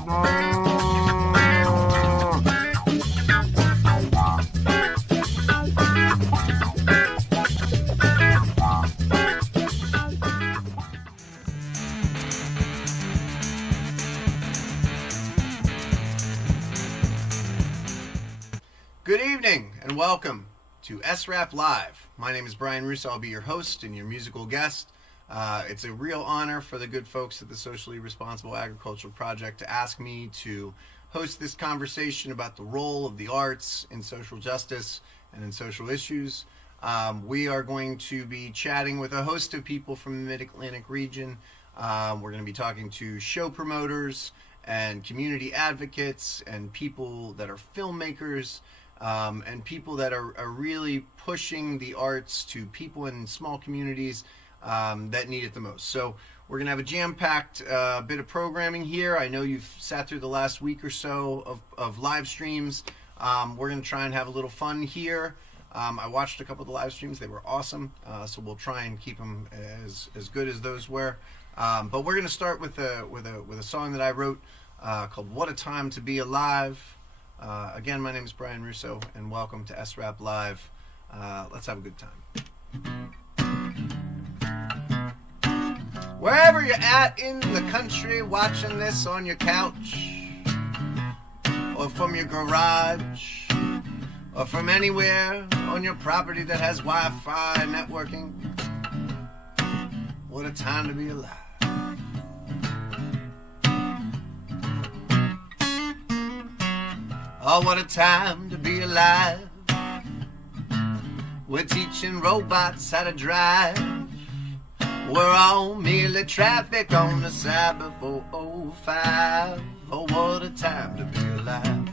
Good evening and welcome to SRAP Live. My name is Brian Russo. I'll be your host and your musical guest. It's a real honor for the good folks at the Socially Responsible Agricultural Project to ask me to host this conversation about the role of the arts in social justice and in social issues. We are going to be chatting with a host of people from the Mid-Atlantic region. We're going to be talking to show promoters and community advocates and people that are filmmakers, and people that are really pushing the arts to people in small communities that need it the most. So we're going to have a jam-packed bit of programming here. I know you've sat through the last week or so of live streams. We're going to try and have a little fun here. I watched a couple of the live streams. They were awesome. So we'll try and keep them as good as those were. But we're going to start with a song that I wrote called What a Time to Be Alive. Again, my name is Brian Russo, and welcome to SRAP Live. Let's have a good time. Wherever you're at in the country, watching this on your couch, or from your garage, or from anywhere on your property that has Wi-Fi networking, what a time to be alive. Oh, what a time to be alive. We're teaching robots how to drive. We're all merely traffic on the Sabbath 405. Oh, what a time to be alive.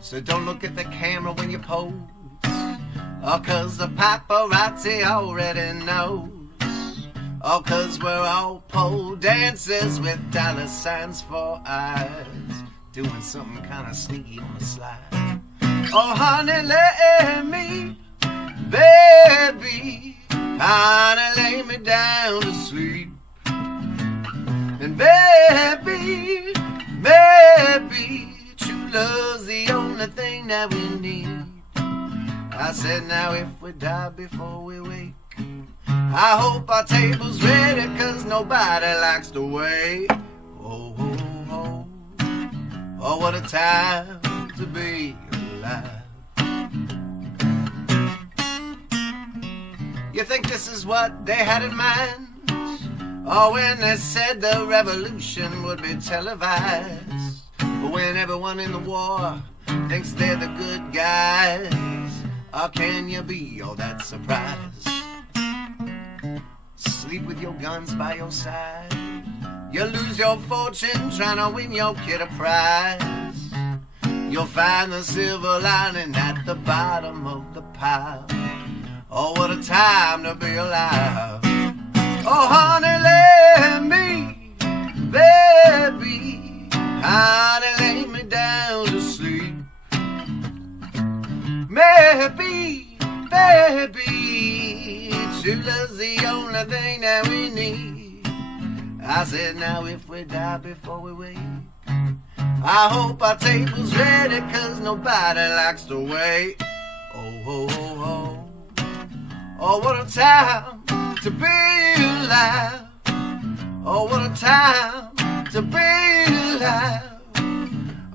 So don't look at the camera when you pose, oh, 'cause the paparazzi already knows. Oh, 'cause we're all pole dancers with dollar signs for eyes, doing something kind of sneaky on the slide. Oh, honey, let me, baby, honey, lay me down to sleep. And baby, true love's the only thing that we need. I said, now if we die before we wake, I hope our table's ready, 'cause nobody likes to wait. Oh, oh, oh. Oh, what a time to be alive. You think this is what they had in mind? Oh, when they said the revolution would be televised. But when everyone in the war thinks they're the good guys, how can you be all that surprised? Sleep with your guns by your side. You lose your fortune trying to win your kid a prize. You'll find the silver lining at the bottom of the pile. Oh, what a time to be alive. Oh, honey, let me, baby, honey, lay me down to sleep. Maybe, baby, true love's the only thing that we need. I said, now if we die before we wake, I hope our table's ready, 'cause nobody likes to wait. Oh, oh, oh, oh. Oh, what a time to be alive. Oh, what a time to be alive.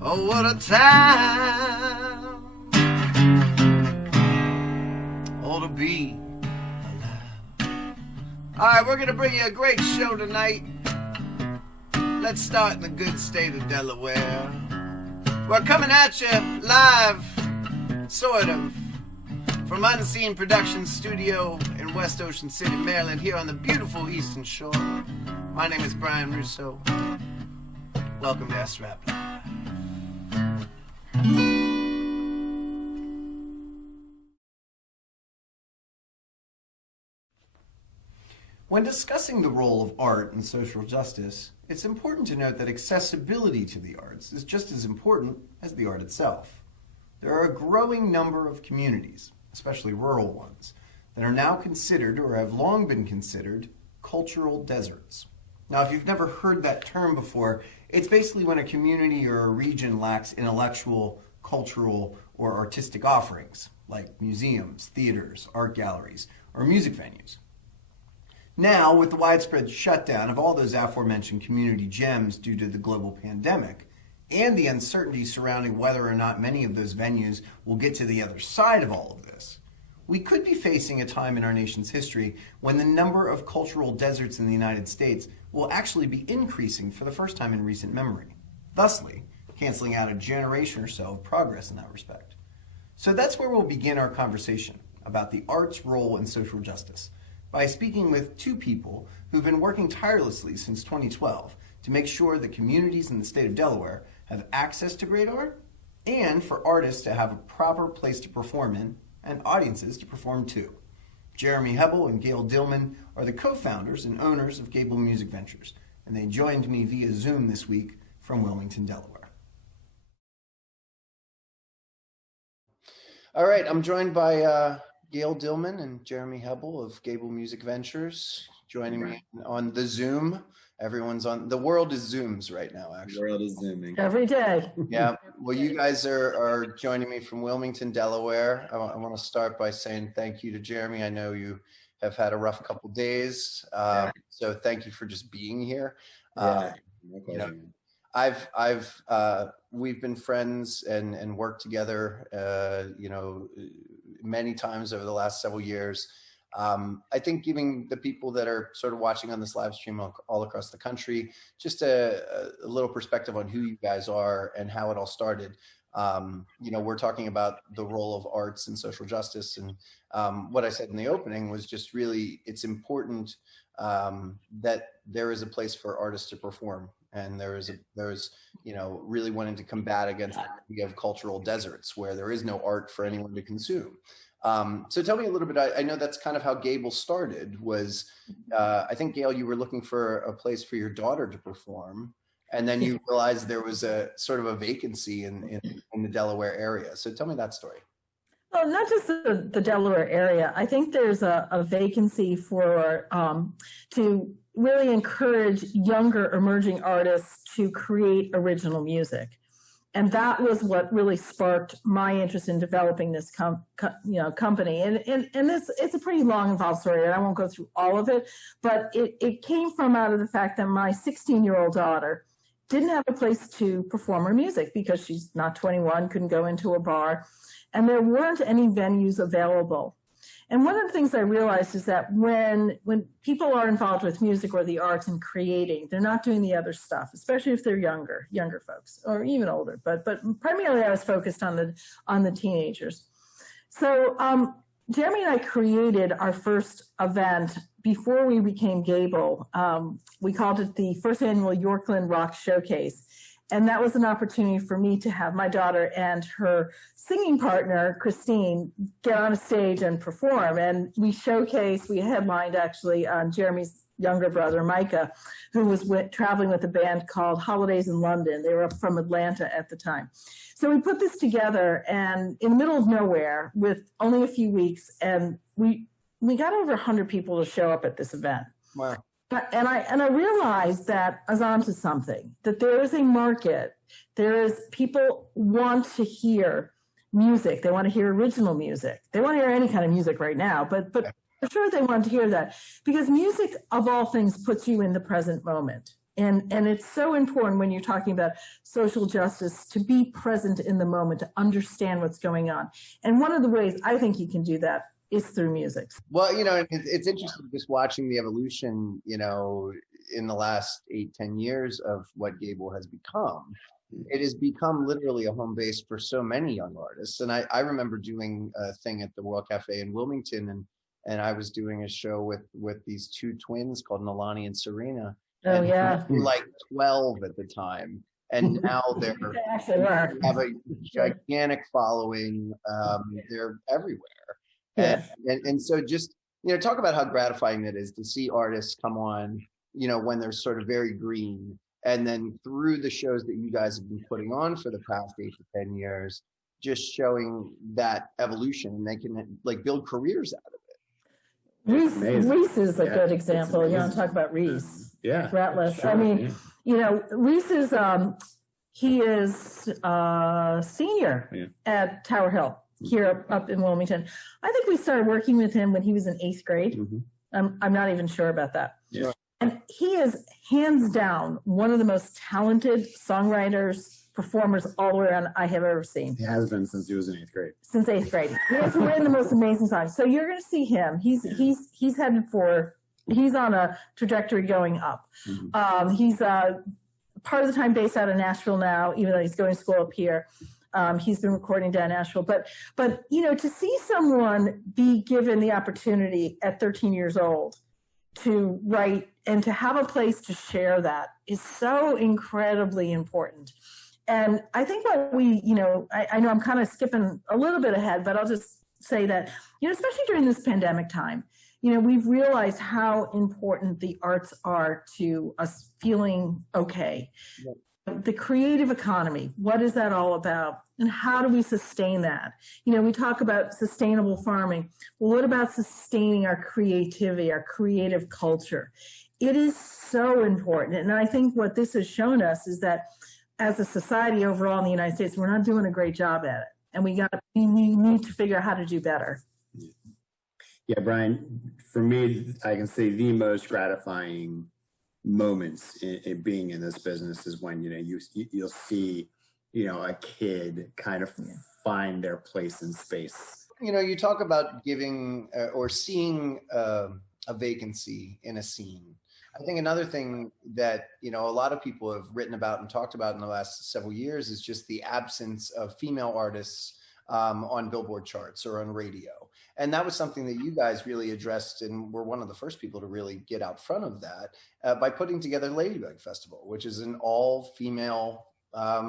Oh, what a time. Oh, to be alive. All right, we're going to bring you a great show tonight. Let's start in the good state of Delaware. We're coming at you live, sort of, from Unseen Production Studio in West Ocean City, Maryland, here on the beautiful Eastern Shore. My name is Brian Russo. Welcome to SRAP Live. When discussing the role of art in social justice, it's important to note that accessibility to the arts is just as important as the art itself. There are a growing number of communities, especially rural ones, that are now considered or have long been considered cultural deserts. Now, if you've never heard that term before, it's basically when a community or a region lacks intellectual, cultural, or artistic offerings, like museums, theaters, art galleries, or music venues. Now, with the widespread shutdown of all those aforementioned community gems due to the global pandemic, and the uncertainty surrounding whether or not many of those venues will get to the other side of all of this, we could be facing a time in our nation's history when the number of cultural deserts in the United States will actually be increasing for the first time in recent memory, thusly canceling out a generation or so of progress in that respect. So that's where we'll begin our conversation about the arts' role in social justice, by speaking with two people who've been working tirelessly since 2012 to make sure that communities in the state of Delaware have access to great art, and for artists to have a proper place to perform in, and audiences to perform to. Jeremy Hebel and Gail Dillman are the co-founders and owners of Gable Music Ventures, and they joined me via Zoom this week from Wilmington, Delaware. All right, I'm joined by Gail Dillman and Jeremy Hebel of Gable Music Ventures, joining me on the Zoom. Everyone's on, the world is Zooms right now, actually. The world is Zooming. Every day. Yeah, well, you guys are joining me from Wilmington, Delaware. I want to start by saying thank you to Jeremy. I know you have had a rough couple days, so thank you for just being here. You know, we've been friends and worked together, you know, many times over the last several years. I think giving the people that are sort of watching on this live stream all across the country just a little perspective on who you guys are and how it all started. You know, we're talking about the role of arts and social justice, and what I said in the opening was just really, it's important that there is a place for artists to perform, and there's you know, really wanting to combat against the idea of cultural deserts where there is no art for anyone to consume. So tell me a little bit, I know that's kind of how Gable started, was, I think, Gail, you were looking for a place for your daughter to perform, and then you realized there was a sort of a vacancy in the Delaware area. So tell me that story. Well, not just the Delaware area. I think there's a vacancy for, to really encourage younger emerging artists to create original music. And that was what really sparked my interest in developing this company. And it's a pretty long, involved story, and I won't go through all of it, but it came from out of the fact that my 16-year-old daughter didn't have a place to perform her music because she's not 21, couldn't go into a bar, and there weren't any venues available. And one of the things I realized is that when people are involved with music or the arts and creating, they're not doing the other stuff, especially if they're younger folks or even older. But primarily I was focused on the teenagers. So Jeremy and I created our first event before we became Gable. We called it the first annual Yorkland Rock Showcase. And that was an opportunity for me to have my daughter and her singing partner, Christine, get on a stage and perform. And we headlined actually Jeremy's younger brother, Micah, who was traveling with a band called Holidays in London. They were up from Atlanta at the time. So we put this together, and in the middle of nowhere with only a few weeks, and we got over 100 people to show up at this event. Wow. And I realized that I was onto something, that there is a market. People want to hear music. They want to hear original music. They want to hear any kind of music right now, but for sure they want to hear that, because music of all things puts you in the present moment. And it's so important when you're talking about social justice to be present in the moment, to understand what's going on. And one of the ways I think you can do that is through music. Well, you know, it's interesting just watching the evolution, you know, in the last 8-10 years of what Gable has become. It has become literally a home base for so many young artists. And I remember doing a thing at the World Cafe in Wilmington, and I was doing a show with these two twins called Nalani and Serena. Oh, and yeah. they were like 12 at the time. And now they have a gigantic following. They're everywhere. Yeah. And so just, you know, talk about how gratifying it is to see artists come on, you know, when they're sort of very green. And then through the shows that you guys have been putting on for the past 8 to 10 years, just showing that evolution, and they can like build careers out of it. Reese is a good example. You want to talk about Reese? Ratliff. Sure, I mean, you know, Reese is, he is senior at Tower Hill here up in Wilmington. I think we started working with him when he was in 8th grade. I'm not even sure about that. And he is hands down one of the most talented songwriters, performers all the way around I have ever seen. He has been since he was in 8th grade. Since 8th grade. He has written the most amazing songs. So you're going to see him. He's headed for, he's on a trajectory going up. He's part of the time based out of Nashville now, even though he's going to school up here. He's been recording down in Nashville. But you know, to see someone be given the opportunity at 13 years old to write and to have a place to share that is so incredibly important. And I think what we, you know, I know I'm kind of skipping a little bit ahead, but I'll just say that, you know, especially during this pandemic time, you know, we've realized how important the arts are to us feeling okay. The creative economy, what is that all about? And how do we sustain that? You know, we talk about sustainable farming. Well, what about sustaining our creativity, our creative culture? It is so important. And I think what this has shown us is that as a society overall in the United States, we're not doing a great job at it. And we need to figure out how to do better. Yeah, Brian, for me, I can say the most gratifying moments in being in this business is when, you know, you'll see, you know, a kid kind of find their place in space. You know, you talk about giving or seeing a vacancy in a scene. I think another thing that, you know, a lot of people have written about and talked about in the last several years is just the absence of female artists on Billboard charts or on radio. And that was something that you guys really addressed and were one of the first people to really get out front of that by putting together Ladybug Festival, which is an all-female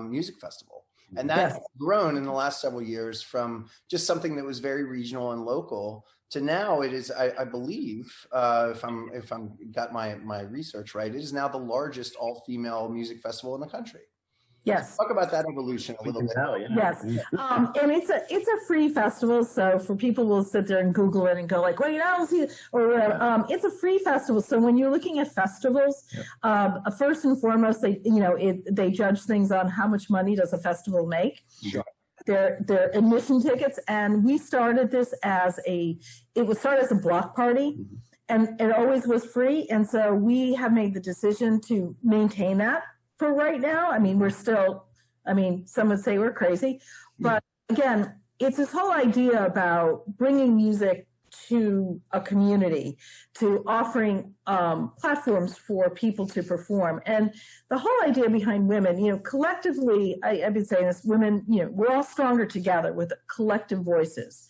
music festival. And that's grown in the last several years from just something that was very regional and local to now it is, I believe, if I'm got my research right, it is now the largest all-female music festival in the country. Yes. Talk about that evolution a little bit. Yes. And it's a free festival. So for people who will sit there and Google it and go like, wait, I don't see it. Or it's a free festival. So when you're looking at festivals, first and foremost, they judge things on how much money does a festival make. Sure. Their admission tickets. And we started this it was started as a block party. And it always was free. And so we have made the decision to maintain that. For right now, I mean, some would say we're crazy, but again, it's this whole idea about bringing music to a community, to offering platforms for people to perform. And the whole idea behind women, you know, collectively, I've been saying this, women, you know, we're all stronger together with collective voices.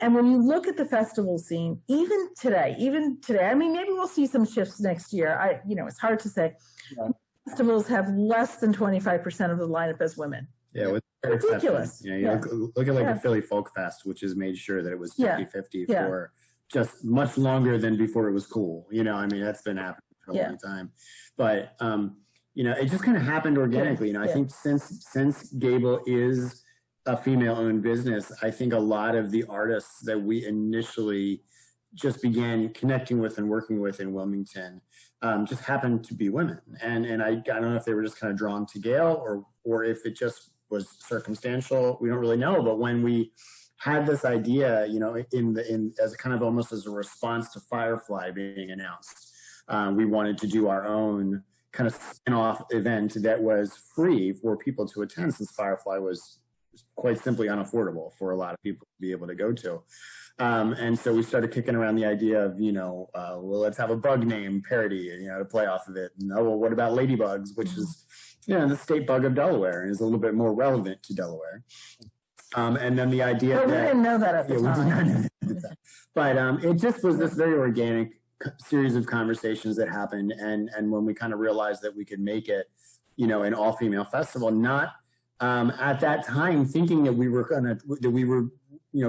And when you look at the festival scene, even today, I mean, maybe we'll see some shifts next year. It's hard to say. Yeah. Festivals have less than 25% of the lineup as women. Yeah, with ridiculous. Look at the Philly Folk Fest, which has made sure that it was 50-50 for just much longer than before it was cool. You know, I mean, that's been happening for a long time. But, it just kind of happened organically. You know, I think since Gable is a female-owned business, I think a lot of the artists that we initially just began connecting with and working with in Wilmington just happened to be women. And I don't know if they were just kind of drawn to Gail or if it just was circumstantial. We don't really know. But when we had this idea, you know, as kind of almost as a response to Firefly being announced, we wanted to do our own kind of spin-off event that was free for people to attend, since Firefly was quite simply unaffordable for a lot of people to be able to go to. And so we started kicking around the idea of, let's have a bug name parody, to play off of it. And, what about ladybugs, which is, the state bug of Delaware and is a little bit more relevant to Delaware. And then the idea we didn't know that at the time. But it just was this very organic series of conversations that happened. And when we kind of realized that we could make it, an all-female festival, not at that time thinking that we were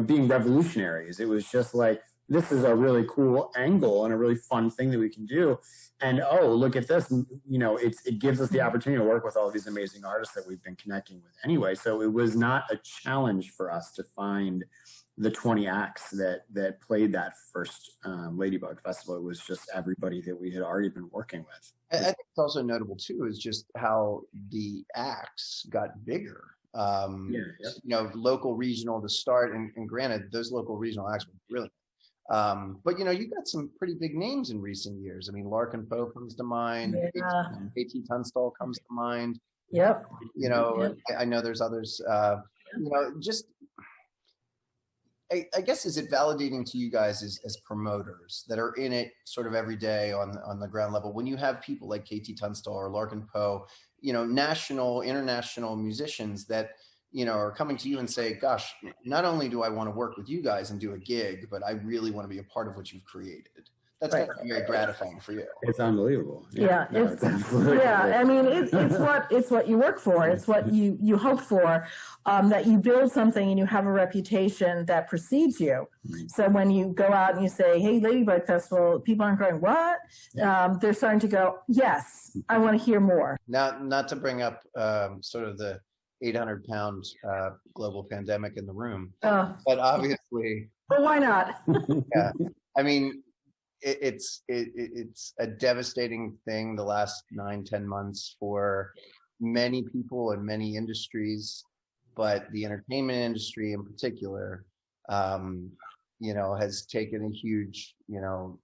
being revolutionaries. It was just like, this is a really cool angle and a really fun thing that we can do. And, look at this. It gives us the opportunity to work with all of these amazing artists that we've been connecting with anyway. So it was not a challenge for us to find the 20 acts that played that first Ladybug Festival. It was just everybody that we had already been working with. I think it's also notable too is just how the acts got bigger. You know, local, regional to start, and granted, those local, regional acts were brilliant. But you know, you got some pretty big names in recent years. I mean, Larkin Poe comes to mind. KT Tunstall comes to mind. Yep. You know, I know there's others. You know, just I guess, is it validating to you guys as promoters that are in it sort of every day on the ground level when you have people like KT Tunstall or Larkin Poe, you know, national, international musicians that, you know, are coming to you and say, gosh, not only do I want to work with you guys and do a gig, but I really want to be a part of what you've created. That's got to be very gratifying for you. It's unbelievable. It's I mean, it's what you work for. It's what you hope for, that you build something and you have a reputation that precedes you. So when you go out and you say, hey, Ladybug Festival, people aren't going, what? They're starting to go, yes, I want to hear more. Now, not to bring up sort of the 800-pound global pandemic in the room, but obviously. But why not? Yeah, I mean, it's a devastating thing the last 9-10 months for many people in many industries, but the entertainment industry in particular, you know, has taken a huge, you know,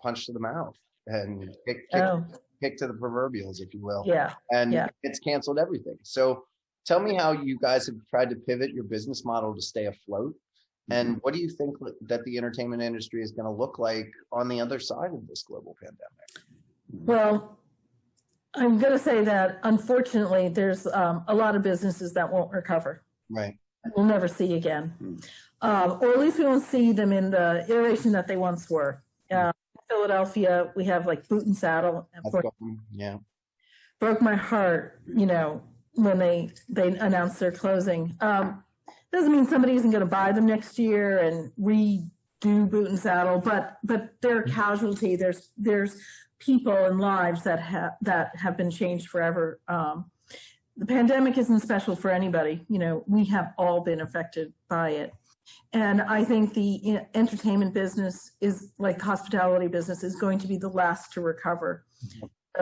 punch to the mouth and kick to the proverbials, if you will. It's canceled everything. So tell me how you guys have tried to pivot your business model to stay afloat. And what do you think that the entertainment industry is going to look like on the other side of this global pandemic? Well, I'm going to say that, unfortunately, there's a lot of businesses that won't recover. Right. We'll never see again. Or at least we won't see them in the iteration that they once were. Philadelphia, we have like Boot and Saddle. Broke my heart, you know, when they announced their closing. Doesn't mean somebody isn't going to buy them next year and redo Boot and Saddle, but they're a casualty. There's people and lives that have been changed forever. The pandemic isn't special for anybody. You know, we have all been affected by it. And I think the entertainment business is, like the hospitality business, is going to be the last to recover.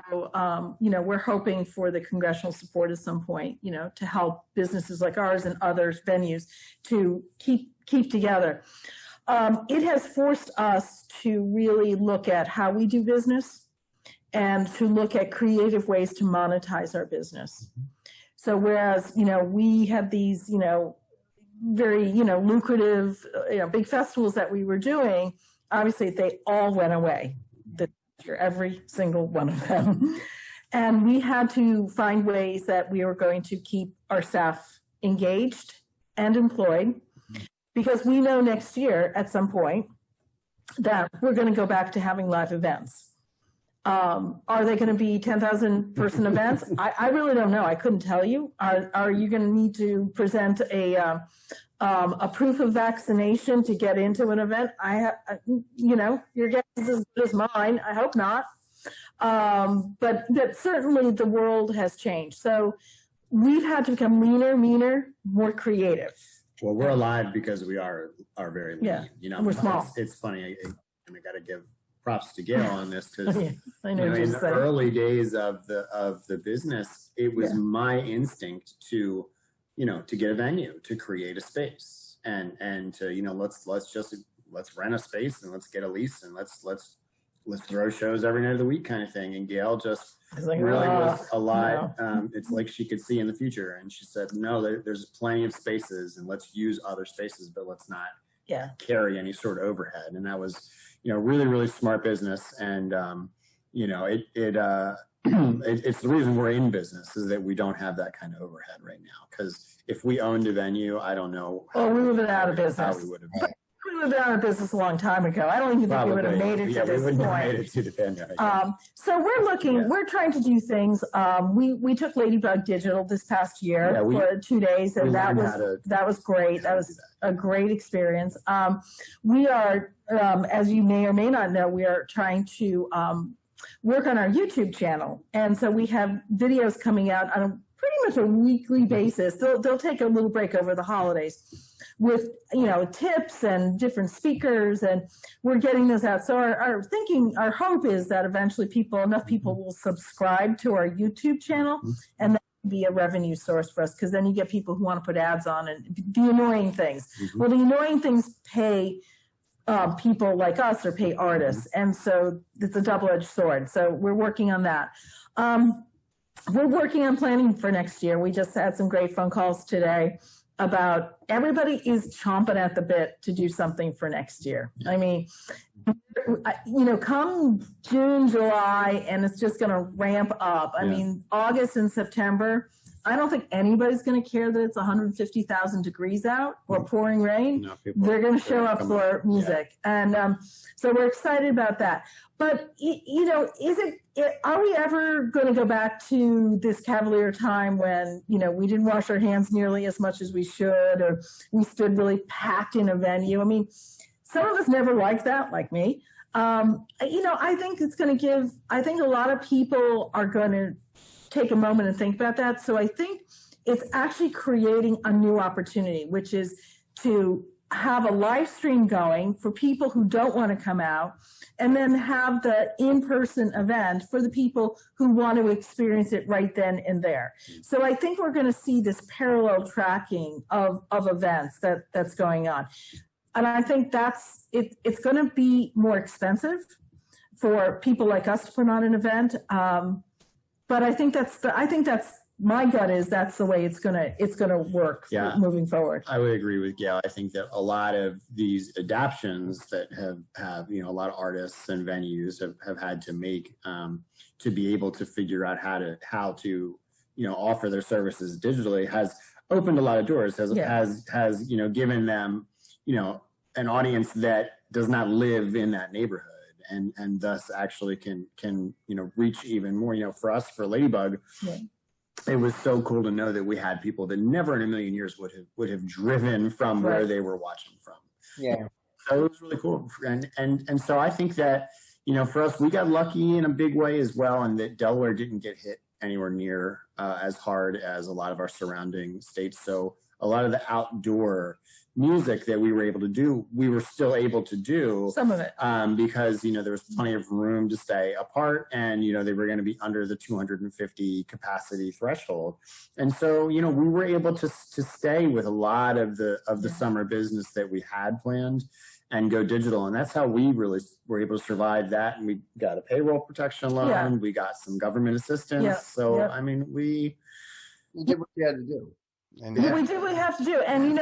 So, you know, we're hoping for the congressional support at some point, you know, to help businesses like ours and others, venues, to keep together. It has forced us to really look at how we do business and to look at creative ways to monetize our business. So whereas, you know, we had these, you know, very, you know, lucrative, you know, big festivals that we were doing, obviously they all went away. Every single one of them. And we had to find ways that we were going to keep our staff engaged and employed, because we know next year at some point that we're going to go back to having live events. Are they going to be 10,000 person events? I really don't know. I couldn't tell you. Are you going to need to present a proof of vaccination to get into an event? You know, your guess is as good as mine. I hope not. But certainly the world has changed. So we've had to become leaner, meaner, more creative. Well, we're alive because we are very lean. Yeah, you know, we're small. It's funny. I got to give props to Gail on this, because I know in the early days of the business, it was my instinct to, you know, to get a venue, to create a space, and to, you know, let's rent a space and let's get a lease and let's throw shows every night of the week kind of thing. And Gail just really was alive. No. It's like she could see in the future, and she said, no, there's plenty of spaces, and let's use other spaces, but let's not carry any sort of overhead. And that was, you know, really, really smart business. And, you know, it's the reason we're in business, is that we don't have that kind of overhead right now. Because if we owned a venue, I don't know. We would have been out of business. How we would have been. We would have been out of business a long time ago. I don't even think we would have made it to this point. We wouldn't have made it to the pandemic. So we're trying to do things. We took Ladybug digital this past year for 2 days, and that was great. That was a great experience. We are, as you may or may not know, we are trying to work on our YouTube channel. And so we have videos coming out on a pretty much a weekly basis. They'll take a little break over the holidays with, tips and different speakers, and we're getting those out. So our hope is that eventually enough people will subscribe to our YouTube channel, and that will be a revenue source for us, because then you get people who want to put ads on and the annoying things. Well, the annoying things pay people like us or pay artists. And so it's a double-edged sword. So we're working on that. We're working on planning for next year. We just had some great phone calls today about everybody is chomping at the bit to do something for next year. I mean, come June, July, and it's just going to ramp up. I mean, August and September, I don't think anybody's going to care that it's 150,000 degrees out or pouring rain. No, they're going to show up for music. And so we're excited about that. But, are we ever going to go back to this cavalier time when, we didn't wash our hands nearly as much as we should, or we stood really packed in a venue? I mean, some of us never liked that, like me. I think it's going to I think a lot of people are going to take a moment and think about that. So I think it's actually creating a new opportunity, which is to have a live stream going for people who don't want to come out, and then have the in-person event for the people who want to experience it right then and there. So I think we're going to see this parallel tracking of events that's going on. And I think it's going to be more expensive for people like us to put on an event. But I think that's my gut is that's the way it's gonna work moving forward. I would agree with Gail. I think that a lot of these adaptions that have a lot of artists and venues have had to make to be able to figure out how to offer their services digitally has opened a lot of doors. Has given them an audience that does not live in that neighborhood. And thus actually can reach even more. For us, for Ladybug, it was so cool to know that we had people that never in a million years would have driven from where they were watching from. Yeah, so it was really cool. And so I think that for us, we got lucky in a big way as well, and that Delaware didn't get hit anywhere near as hard as a lot of our surrounding states. So a lot of the outdoor music that we were able to do, we were still able to do some of it because there was plenty of room to stay apart, and they were going to be under the 250 capacity threshold, and so we were able to stay with a lot of the summer business that we had planned and go digital, and that's how we really were able to survive that. And we got a payroll protection loan, we got some government assistance, so I mean we did what you had to do. And we did what we have to do. And,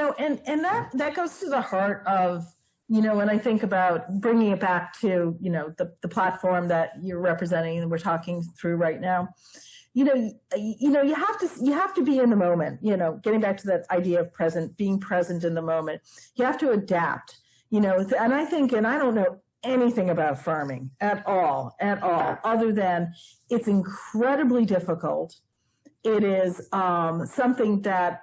and that goes to the heart of, when I think about bringing it back to, the platform that you're representing and we're talking through right now, you have to be in the moment, getting back to that idea of being present in the moment. You have to adapt, and I think, and I don't know anything about farming at all, other than it's incredibly difficult. It is something that,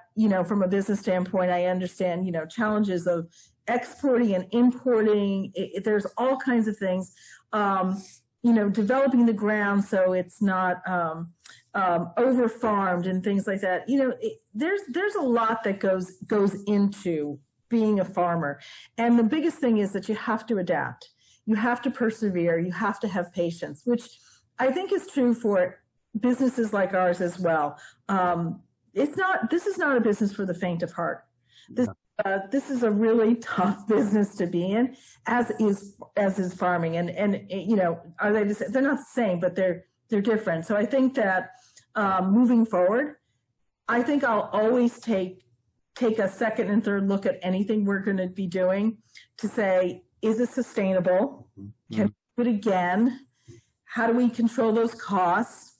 from a business standpoint, I understand, challenges of exporting and importing. There's all kinds of things, developing the ground so it's not over farmed and things like that. There's a lot that goes into being a farmer. And the biggest thing is that you have to adapt. You have to persevere. You have to have patience, which I think is true for businesses like ours as well. This is not a business for the faint of heart. This is a really tough business to be in, as is farming. And are they they're not the same, but they're different. So I think that moving forward, I think I'll always take a second and third look at anything we're going to be doing to say, is it sustainable? Can we do it again? How do we control those costs?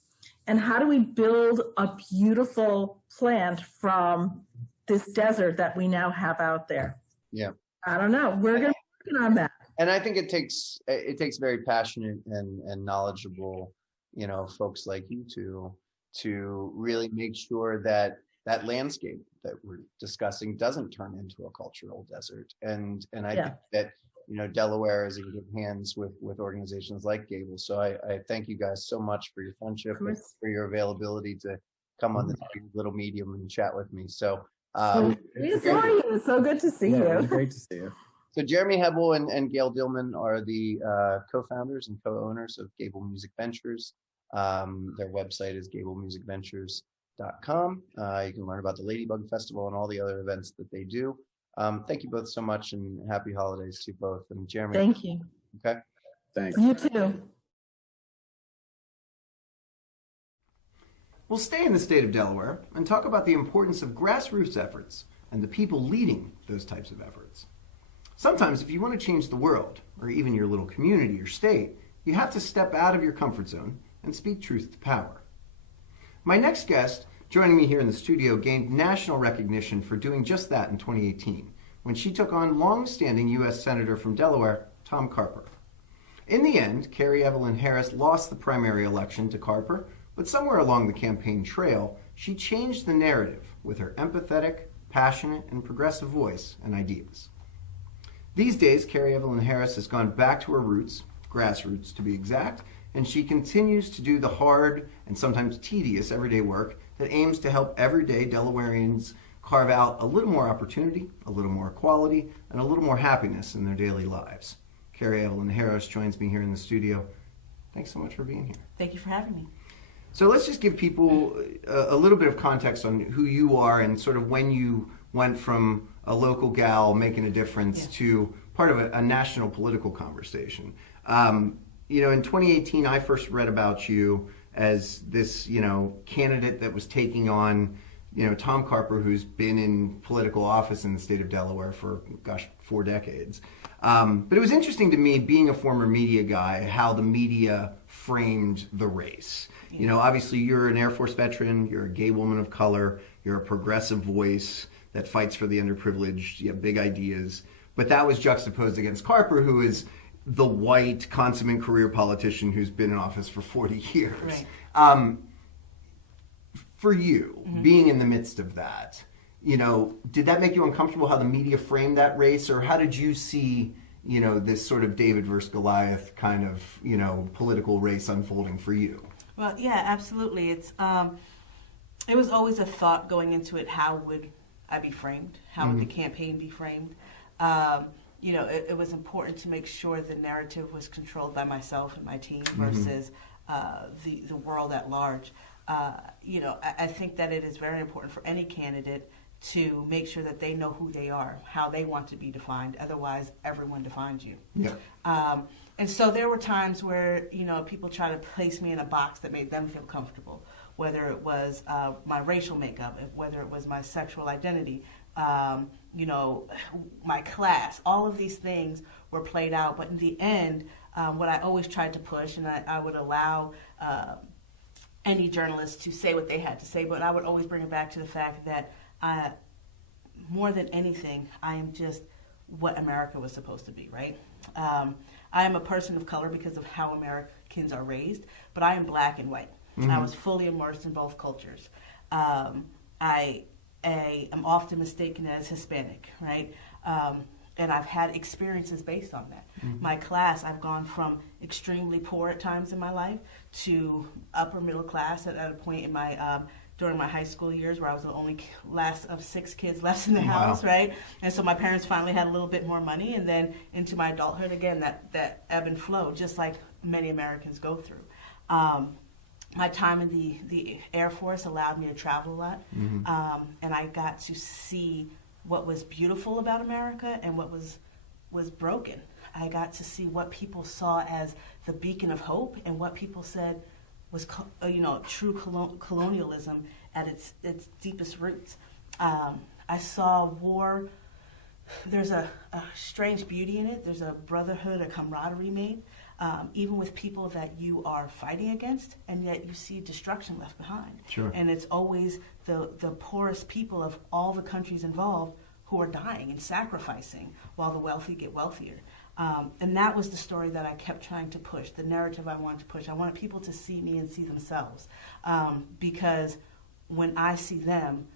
And how do we build a beautiful plant from this desert that we now have out there? Yeah. I don't know. We're going to be working on that. And I think it takes very passionate and knowledgeable, folks like you to really make sure that landscape that we're discussing doesn't turn into a cultural desert. And I think that Delaware is in good hands with organizations like Gable. So I thank you guys so much for your friendship and for your availability to come on this little medium and chat with me. So we saw you. It's so good to see you. It was great to see you. So Jeremy Hebel and Gail Dillman are the co-founders and co-owners of Gable Music Ventures. Their website is gablemusicventures.com. You can learn about the Ladybug Festival and all the other events that they do. Thank you both so much, and happy holidays to you both. And Jeremy. Thank you. Okay. Thanks. You too. We'll stay in the state of Delaware and talk about the importance of grassroots efforts and the people leading those types of efforts. Sometimes if you want to change the world, or even your little community or state, you have to step out of your comfort zone and speak truth to power. My next guest, joining me here in the studio, gained national recognition for doing just that in 2018, when she took on long-standing U.S. Senator from Delaware, Tom Carper. In the end, Carrie Evelyn Harris lost the primary election to Carper, but somewhere along the campaign trail, she changed the narrative with her empathetic, passionate, and progressive voice and ideas. These days, Carrie Evelyn Harris has gone back to her roots, grassroots to be exact, and she continues to do the hard and sometimes tedious everyday work that aims to help everyday Delawareans carve out a little more opportunity, a little more equality, and a little more happiness in their daily lives. Carrie Evelyn Harris joins me here in the studio. Thanks so much for being here. Thank you for having me. So let's just give people a little bit of context on who you are and sort of when you went from a local gal making a difference to part of a national political conversation. In 2018, I first read about you as this, candidate that was taking on, Tom Carper, who's been in political office in the state of Delaware for, 4 decades. But it was interesting to me, being a former media guy, how the media framed the race. Obviously you're an Air Force veteran, you're a gay woman of color, you're a progressive voice that fights for the underprivileged, you have big ideas. But that was juxtaposed against Carper, who is the white, consummate career politician who's been in office for 40 years. Right. For you, being in the midst of that, did that make you uncomfortable how the media framed that race, or how did you see, this sort of David versus Goliath kind of, political race unfolding for you? Well, yeah, absolutely. It was always a thought going into it, how would I be framed? How would the campaign be framed? It was important to make sure the narrative was controlled by myself and my team versus the world at large. I think that it is very important for any candidate to make sure that they know who they are, how they want to be defined. Otherwise, everyone defines you. Yeah. And so there were times where, people try to place me in a box that made them feel comfortable, whether it was my racial makeup, whether it was my sexual identity, my class. All of these things were played out. But in the end, what I always tried to push, and I would allow any journalist to say what they had to say, but I would always bring it back to the fact that more than anything, I am just what America was supposed to be, right? I am a person of color because of how Americans are raised, but I am black and white. I was fully immersed in both cultures. I am often mistaken as Hispanic, right? And I've had experiences based on that. My class, I've gone from extremely poor at times in my life to upper middle class at a point in my during my high school years where I was the only last of 6 kids left in the house, right? And so my parents finally had a little bit more money, and then into my adulthood, again, that ebb and flow, just like many Americans go through. My time in the Air Force allowed me to travel a lot, and I got to see what was beautiful about America and what was broken. I got to see what people saw as the beacon of hope and what people said was true colonialism at its deepest roots. I saw war. There's a strange beauty in it. There's a brotherhood, a camaraderie made, even with people that you are fighting against, and yet you see destruction left behind. Sure. And it's always the poorest people of all the countries involved who are dying and sacrificing while the wealthy get wealthier. And that was the story that I kept trying to push, the narrative I wanted to push. I wanted people to see me and see themselves, because when I see them,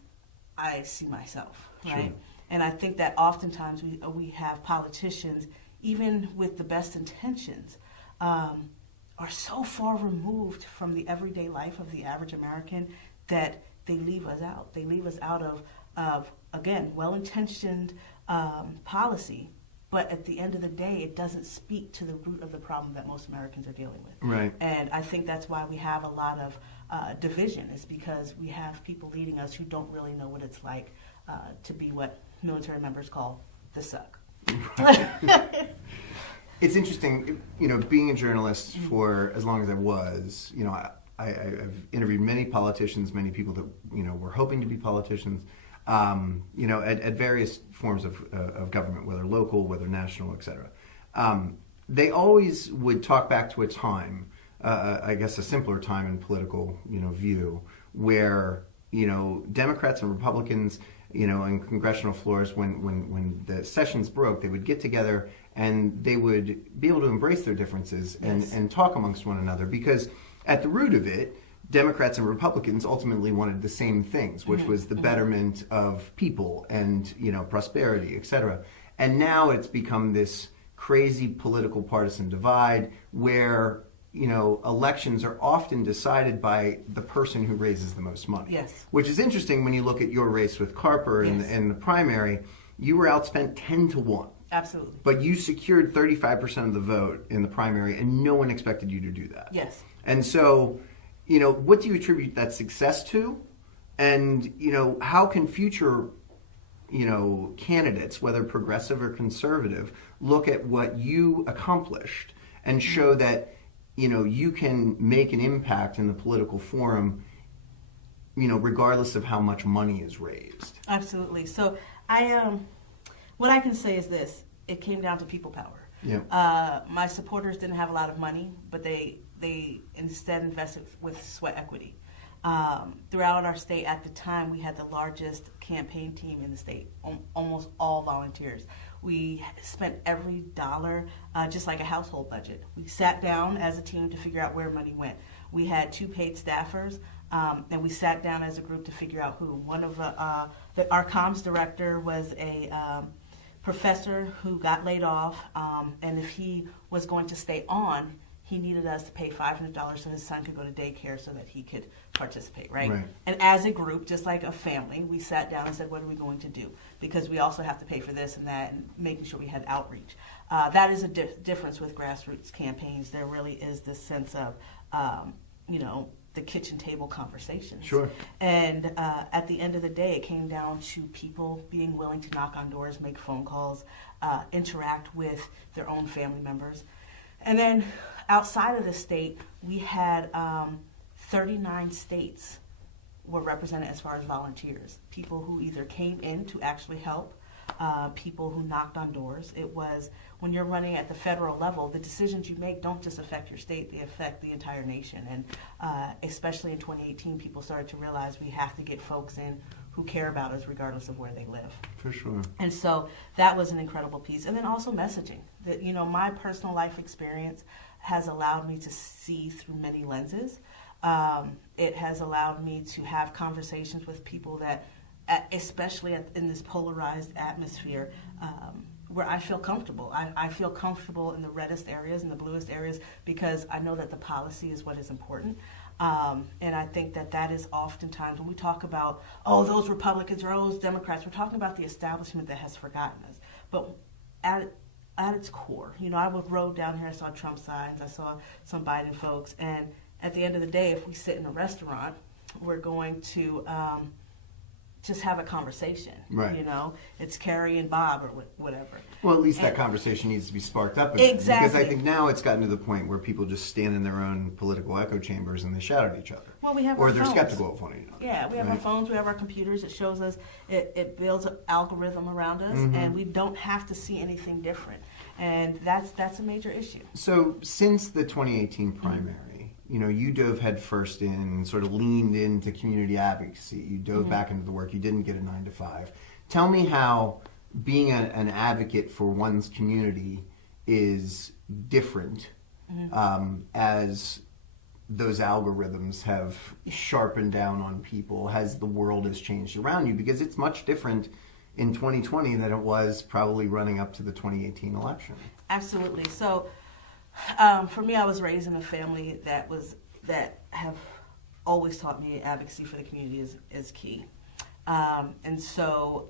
I see myself, right? Sure. And I think that oftentimes we have politicians even with the best intentions, are so far removed from the everyday life of the average American that they leave us out. They leave us out of again, well-intentioned policy, but at the end of the day, it doesn't speak to the root of the problem that most Americans are dealing with. Right. And I think that's why we have a lot of division, is because we have people leading us who don't really know what it's like to be what military members call the suck. It's interesting, being a journalist for as long as I was, I've interviewed many politicians, many people that, were hoping to be politicians, at various forms of government, whether local, whether national, et cetera. They always would talk back to a time, I guess a simpler time in political, view, where, Democrats and Republicans, in congressional floors, when the sessions broke, they would get together and they would be able to embrace their differences and talk amongst one another, because at the root of it, Democrats and Republicans ultimately wanted the same things, which was the betterment of people and, prosperity, et cetera. And now it's become this crazy political partisan divide where, elections are often decided by the person who raises the most money. Yes. Which is interesting when you look at your race with Carper in the primary. You were outspent 10-1. Absolutely. But you secured 35% of the vote in the primary, and no one expected you to do that. Yes. And so, what do you attribute that success to? And, how can future, candidates, whether progressive or conservative, look at what you accomplished and show that, you can make an impact in the political forum, regardless of how much money is raised? Absolutely. So what I can say is this: it came down to people power. Yeah. My supporters didn't have a lot of money, but they instead invested with sweat equity. Throughout our state at the time, we had the largest campaign team in the state, almost all volunteers. We spent every dollar just like a household budget. We sat down as a team to figure out where money went. We had 2 paid staffers, and we sat down as a group to figure out who. One of our comms director was a professor who got laid off, and if he was going to stay on, he needed us to pay $500 so his son could go to daycare so that he could participate, right? And as a group, just like a family, we sat down and said, what are we going to do? Because we also have to pay for this and that, and making sure we had outreach. That is a difference with grassroots campaigns. There really is this sense of, the kitchen table conversations. Sure. And at the end of the day, it came down to people being willing to knock on doors, make phone calls, interact with their own family members. And then outside of the state, we had 39 states were represented as far as volunteers, people who either came in to actually help, people who knocked on doors. It was, when you're running at the federal level, the decisions you make don't just affect your state, they affect the entire nation. And especially in 2018, people started to realize we have to get folks in who care about us regardless of where they live. For sure. And so that was an incredible piece. And then also messaging. That, my personal life experience has allowed me to see through many lenses. It has allowed me to have conversations with people that, especially in this polarized atmosphere, where I feel comfortable. I feel comfortable in the reddest areas and the bluest areas because I know that the policy is what is important. And I think that is oftentimes when we talk about, those Republicans or those Democrats, we're talking about the establishment that has forgotten us. But at its core, I rode down here, I saw Trump signs, I saw some Biden folks, and at the end of the day, if we sit in a restaurant, we're going to just have a conversation. Right. It's Carrie and Bob or whatever. Well, at least that conversation needs to be sparked up. Exactly. Because I think now it's gotten to the point where people just stand in their own political echo chambers and they shout at each other. Well, we have or our they're phones. Skeptical of one another. Yeah, we have our phones, we have our computers. It shows us, it builds an algorithm around us, and we don't have to see anything different. And that's a major issue. So since the 2018 primary, you dove headfirst in and sort of leaned into community advocacy. You dove back into the work. You didn't get a 9-to-5. Tell me how being an advocate for one's community is different as those algorithms have sharpened down on people, as the world has changed around you, because it's much different in 2020 than it was probably running up to the 2018 election. Absolutely. So, for me, I was raised in a family that have always taught me advocacy for the community is key, and so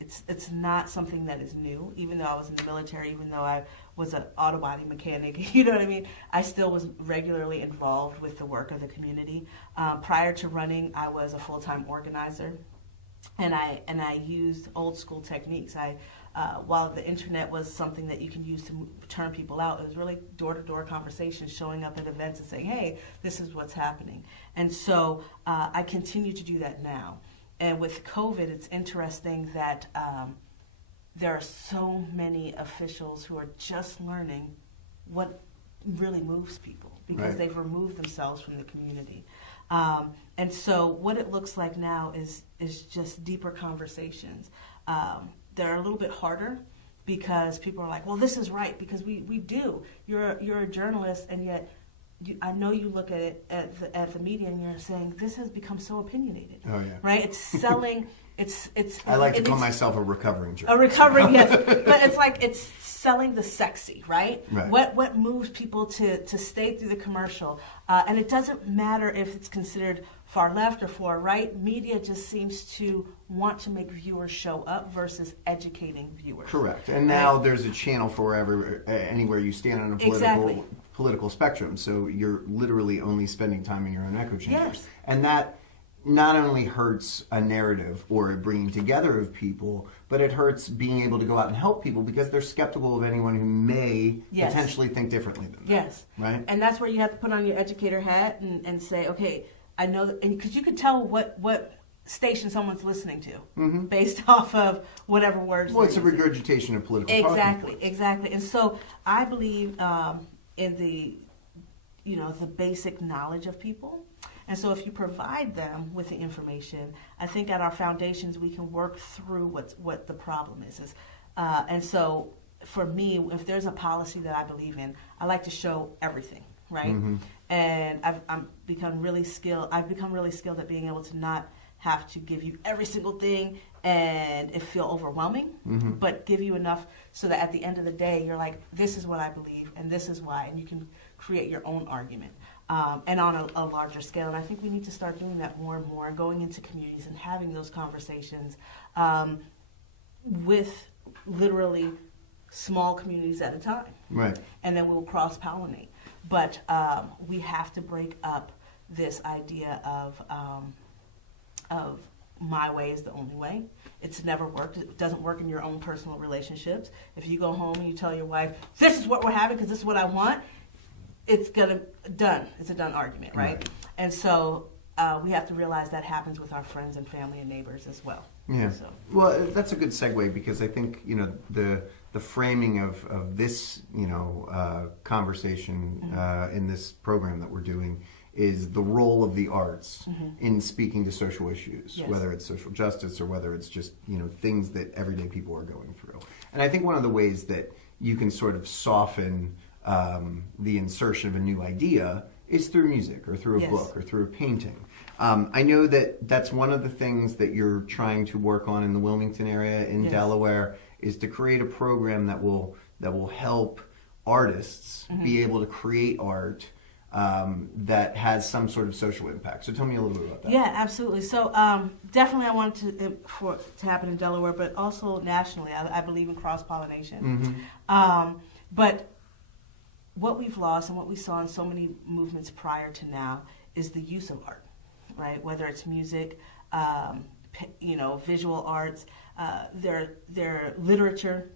it's not something that is new. Even though I was in the military, even though I was an auto body mechanic, you know what I mean, I still was regularly involved with the work of the community. Prior to running, I was a full-time organizer, and I used old school techniques. While the internet was something that you can use to turn people out, it was really door-to-door conversations, showing up at events and saying, hey, this is what's happening. And so I continue to do that now. And with COVID, it's interesting that there are so many officials who are just learning what really moves people, because they've removed themselves from the community. And so what it looks like now is just deeper conversations. They're a little bit harder because people are like, well, this is right, because we do. You're a journalist, and yet I know you look at it at the media and you're saying this has become so opinionated. Oh yeah. Right? It's selling. It's. I like to call myself a recovering journalist. A recovering, yes, but it's like it's selling the sexy, right? Right. What moves people to stay through the commercial, and it doesn't matter if it's considered far left or far right. Media just seems to want to make viewers show up versus educating viewers. Correct. And now there's a channel for anywhere you stand on a political spectrum. So you're literally only spending time in your own echo chambers. Yes. And that not only hurts a narrative or a bringing together of people, but it hurts being able to go out and help people because they're skeptical of anyone who may potentially think differently than them. Yes. Right? And that's where you have to put on your educator hat and say, okay, I know that, and because you can tell what station someone's listening to based off of whatever words. Well, it's a regurgitation of political Exactly. And so I believe in the basic knowledge of people. And so if you provide them with the information, I think at our foundations we can work through what the problem is. And so for me, if there's a policy that I believe in, I like to show everything, right? And I've become really skilled at being able to not have to give you every single thing and it feel overwhelming, but give you enough so that at the end of the day, you're like, this is what I believe and this is why, and you can create your own argument. And on a larger scale. And I think we need to start doing that more and more, going into communities and having those conversations with literally small communities at a time. Right. And then we'll cross-pollinate. But we have to break up this idea of my way is the only way. It's never worked. It doesn't work in your own personal relationships. If you go home and you tell your wife, this is what we're having because this is what I want, it's a done argument, right? And so we have to realize that happens with our friends and family and neighbors as well. Yeah. So. Well, that's a good segue because I think the framing of this conversation in this program that we're doing is the role of the arts in speaking to social issues, whether it's social justice or whether it's just things that everyday people are going through. And I think one of the ways that you can sort of soften the insertion of a new idea is through music or through a book or through a painting. I know that that's one of the things that you're trying to work on in the Wilmington area in Delaware is to create a program that will help artists be able to create art that has some sort of social impact. So tell me a little bit about that. Yeah, absolutely. So definitely I wanted to happen in Delaware, but also nationally. I believe in cross-pollination. But what we've lost and what we saw in so many movements prior to now is the use of art, right? Whether it's music, visual arts, their literature.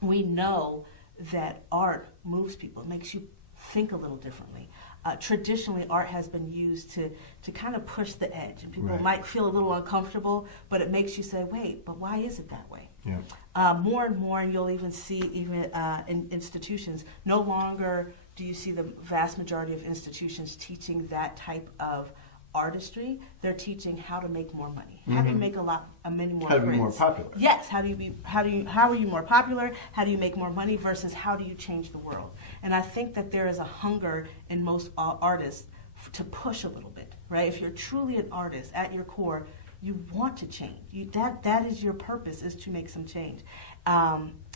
We know that art moves people. It makes you think a little differently. Traditionally, art has been used to kind of push the edge. And people might feel a little uncomfortable, but it makes you say, wait, but why is it that way? Yeah. More and more, you'll even see in institutions, no longer do you see the vast majority of institutions teaching that type of artistry. They're teaching how to make more money. How do you make many more How to prints? be more popular. Yes, how are you more popular? How do you make more money versus how do you change the world? And I think that there is a hunger in most artists to push a little bit, right? If you're truly an artist at your core, you want to change. That is your purpose, is to make some change.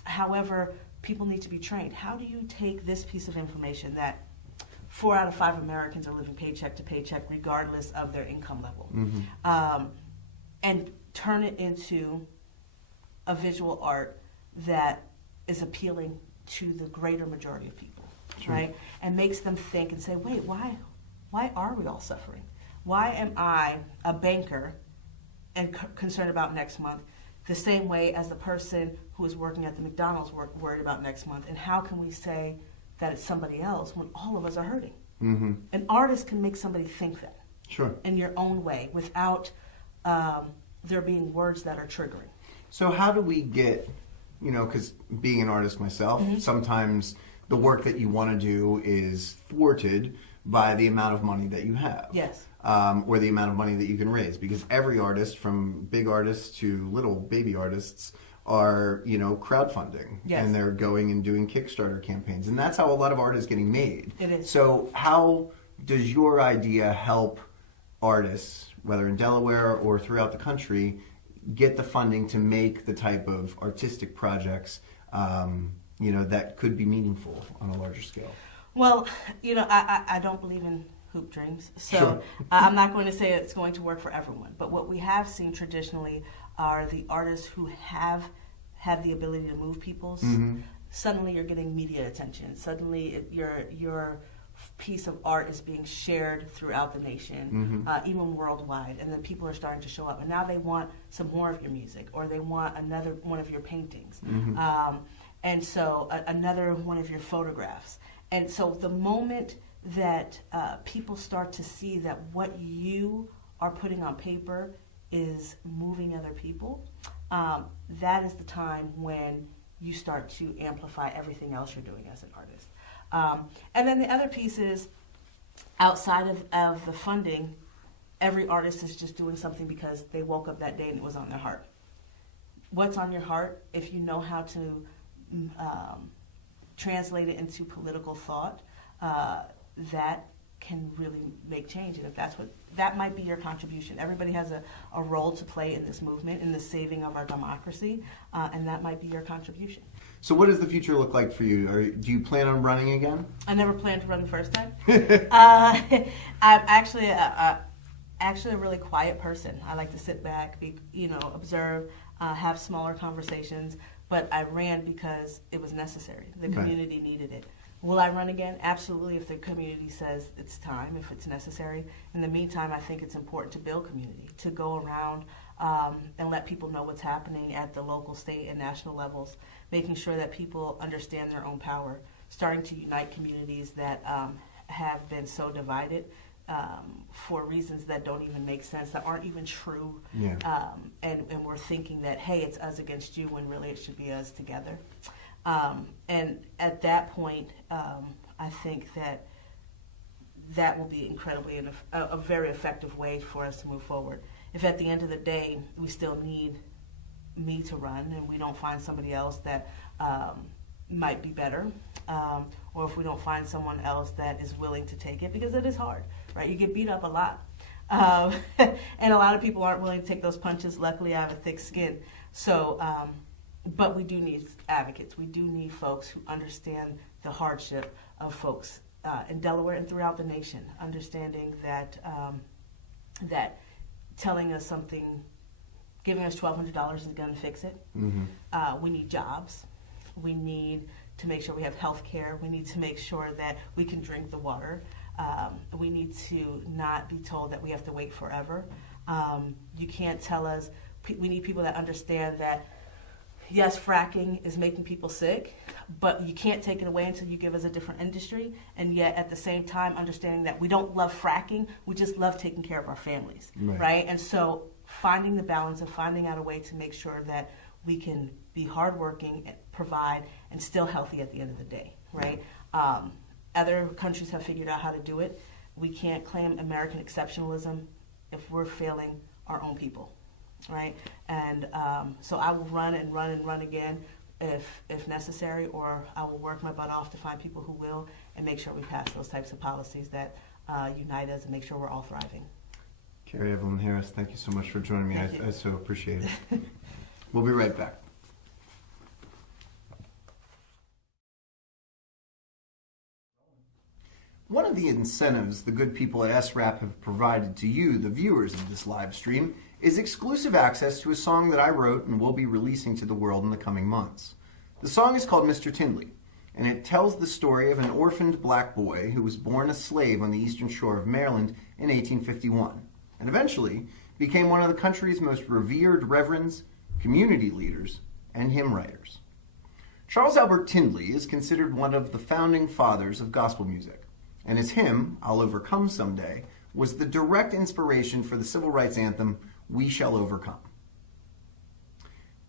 However, people need to be trained. How do you take this piece of information that 4 out of 5 Americans are living paycheck to paycheck regardless of their income level, and turn it into a visual art that is appealing to the greater majority of people, right? And makes them think and say, wait, why are we all suffering? Why am I a banker and concerned about next month the same way as the person who is working at the McDonald's worried about next month? And how can we say that it's somebody else when all of us are hurting? An artist can make somebody think that in your own way without there being words that are triggering. So how do we get, because being an artist myself, sometimes the work that you want to do is thwarted by the amount of money that you have. Yes. Or the amount of money that you can raise. Because every artist, from big artists to little baby artists, are, crowdfunding. Yes. And they're going and doing Kickstarter campaigns. And that's how a lot of art is getting made. It is. So how does your idea help artists, whether in Delaware or throughout the country, get the funding to make the type of artistic projects, that could be meaningful on a larger scale? Well, I don't believe in hoop dreams, so I'm not going to say it's going to work for everyone. But what we have seen traditionally are the artists who have had the ability to move people. Suddenly you're getting media attention. Suddenly your piece of art is being shared throughout the nation, even worldwide, and then people are starting to show up. And now they want some more of your music, or they want another one of your paintings, and so another one of your photographs. And so the moment that people start to see that what you are putting on paper is moving other people, that is the time when you start to amplify everything else you're doing as an artist. And then the other piece is, outside of the funding, every artist is just doing something because they woke up that day and it was on their heart. What's on your heart, if you know how to translate it into political thought, that can really make change. And if that might be your contribution. Everybody has a role to play in this movement, in the saving of our democracy, and that might be your contribution. So what does the future look like for you? Do you plan on running again? I never planned to run the first time. I'm actually a really quiet person. I like to sit back, observe, have smaller conversations. But I ran because it was necessary. The community needed it. Will I run again? Absolutely, if the community says it's time, if it's necessary. In the meantime, I think it's important to build community, to go around and let people know what's happening at the local, state, and national levels, making sure that people understand their own power, starting to unite communities that have been so divided for reasons that don't even make sense, that aren't even true. And we're thinking that, hey, it's us against you, when really it should be us together. And at that point, I think that will be incredibly a very effective way for us to move forward. If at the end of the day we still need me to run and we don't find somebody else that might be better, or if we don't find someone else that is willing to take it, because it is hard, right? You get beat up a lot. And a lot of people aren't willing to take those punches. Luckily, I have a thick skin. So, but we do need advocates. We do need folks who understand the hardship of folks in Delaware and throughout the nation, understanding that that telling us something, giving us $1,200 is going to fix it. We need jobs. We need to make sure we have health care. We need to make sure that we can drink the water. We need to not be told that we have to wait forever. You can't tell us, we need people that understand that, yes, fracking is making people sick, but you can't take it away until you give us a different industry. And yet at the same time, understanding that we don't love fracking, we just love taking care of our families, right? And so finding the balance of finding out a way to make sure that we can be hardworking, and provide, and still healthy at the end of the day, right? Other countries have figured out how to do it. We can't claim American exceptionalism if we're failing our own people, right? And so I will run and run and run again if necessary, or I will work my butt off to find people who will, and make sure we pass those types of policies that unite us and make sure we're all thriving. Carrie, Evelyn Harris, thank you so much for joining me. I so appreciate it. We'll be right back. One of the incentives the good people at SRAP have provided to you, the viewers of this live stream, is exclusive access to a song that I wrote and will be releasing to the world in the coming months. The song is called Mr. Tindley, and it tells the story of an orphaned black boy who was born a slave on the eastern shore of Maryland in 1851, and eventually became one of the country's most revered reverends, community leaders, and hymn writers. Charles Albert Tindley is considered one of the founding fathers of gospel music, and his hymn, I'll Overcome Someday, was the direct inspiration for the civil rights anthem, We Shall Overcome.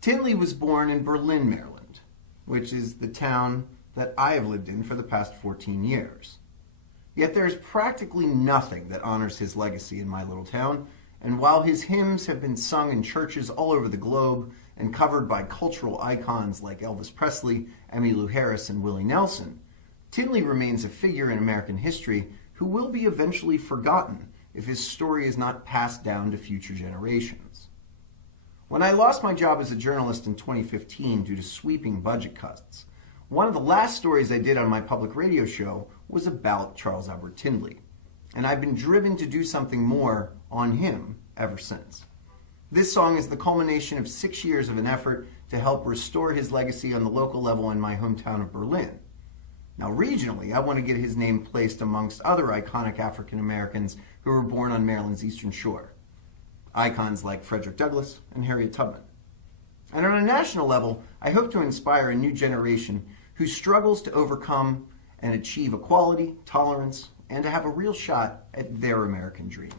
Tindley was born in Berlin, Maryland, which is the town that I have lived in for the past 14 years. Yet there is practically nothing that honors his legacy in my little town, and while his hymns have been sung in churches all over the globe and covered by cultural icons like Elvis Presley, Emmylou Harris, and Willie Nelson, Tindley remains a figure in American history who will be eventually forgotten if his story is not passed down to future generations. When I lost my job as a journalist in 2015 due to sweeping budget cuts, one of the last stories I did on my public radio show was about Charles Albert Tindley, and I've been driven to do something more on him ever since. This song is the culmination of 6 years of an effort to help restore his legacy on the local level in my hometown of Berlin. Now, regionally, I want to get his name placed amongst other iconic African Americans who were born on Maryland's Eastern Shore. Icons like Frederick Douglass and Harriet Tubman. And on a national level, I hope to inspire a new generation who struggles to overcome and achieve equality, tolerance, and to have a real shot at their American dream.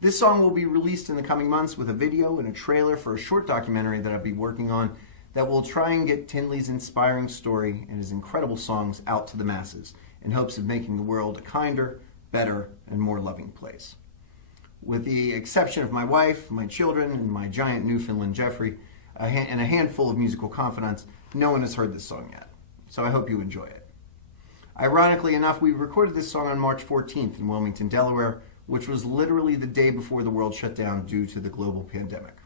This song will be released in the coming months with a video and a trailer for a short documentary that I'll be working on that will try and get Tindley's inspiring story and his incredible songs out to the masses in hopes of making the world a kinder, better, and more loving place. With the exception of my wife, my children, and my giant Newfoundland Jeffrey, and a handful of musical confidants, no one has heard this song yet. So I hope you enjoy it. Ironically enough, we recorded this song on March 14th in Wilmington, Delaware, which was literally the day before the world shut down due to the global pandemic.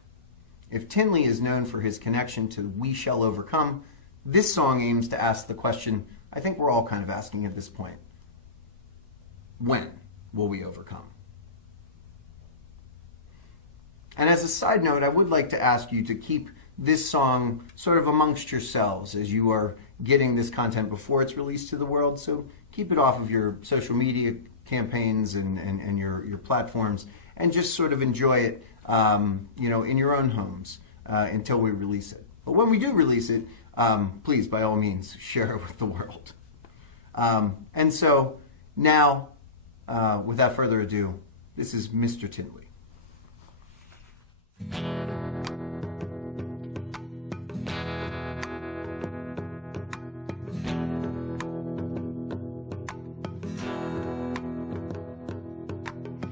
If Tindley is known for his connection to We Shall Overcome, this song aims to ask the question I think we're all kind of asking at this point. When will we overcome? And as a side note, I would like to ask you to keep this song sort of amongst yourselves as you are getting this content before it's released to the world. So keep it off of your social media campaigns and your platforms, and just sort of enjoy it, in your own homes until we release it. But when we do release it, please, by all means, share it with the world. And so now, without further ado, this is Mr. Tindley.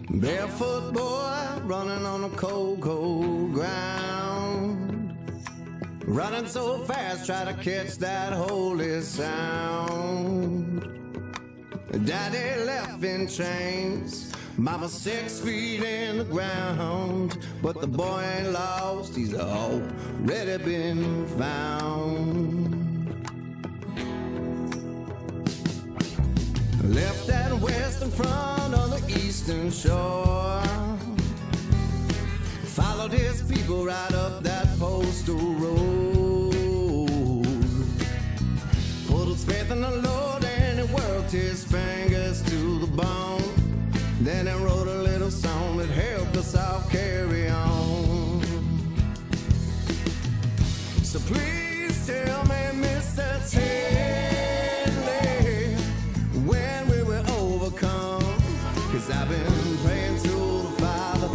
Barefoot boy running on a cold, cold ground, running so fast, try to catch that holy sound. Daddy left in chains, mama 6 feet in the ground, but the boy ain't lost, he's already been found. Left and west in front of the eastern shore, followed his people right up that postal road, put his faith in the Lord and he worked his fingers to the bone. Then he wrote a little song that helped us all carry on. So please tell me, Mr. Tindley, when we will overcome, 'cause I've been praying to the Father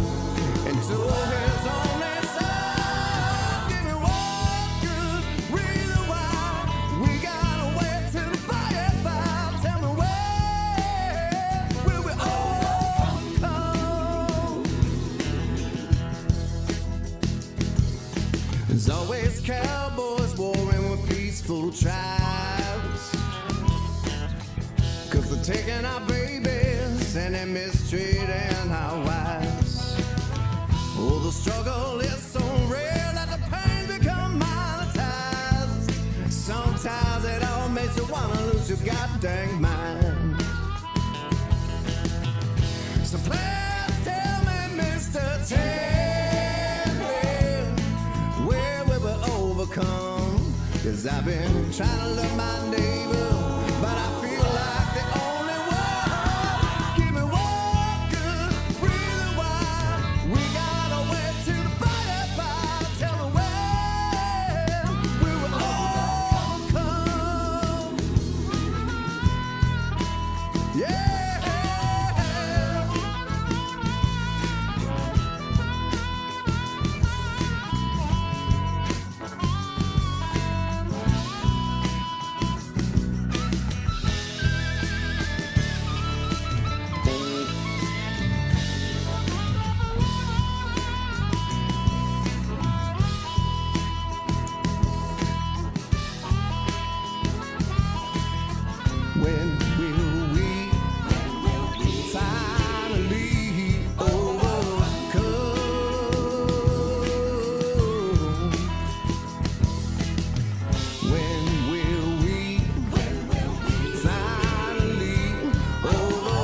and to his only Son. Give me one good reason why we gotta wait till the fire falls. Tell me when will we overcome? There's always cowboys warring with peaceful tribes, 'cause they're taking our babies and they're mistreating our wives. Oh, the struggle is so real that the pain become monetized. Sometimes it all makes you wanna lose your goddamn mind. Tell me where we will overcome. 'Cause I've been trying to love my neighbor, but I feel like the only one. Give me one good reason why we gotta wait till the fire fire. Tell me where we will overcome. Yeah. When will we finally overcome? When will we finally overcome?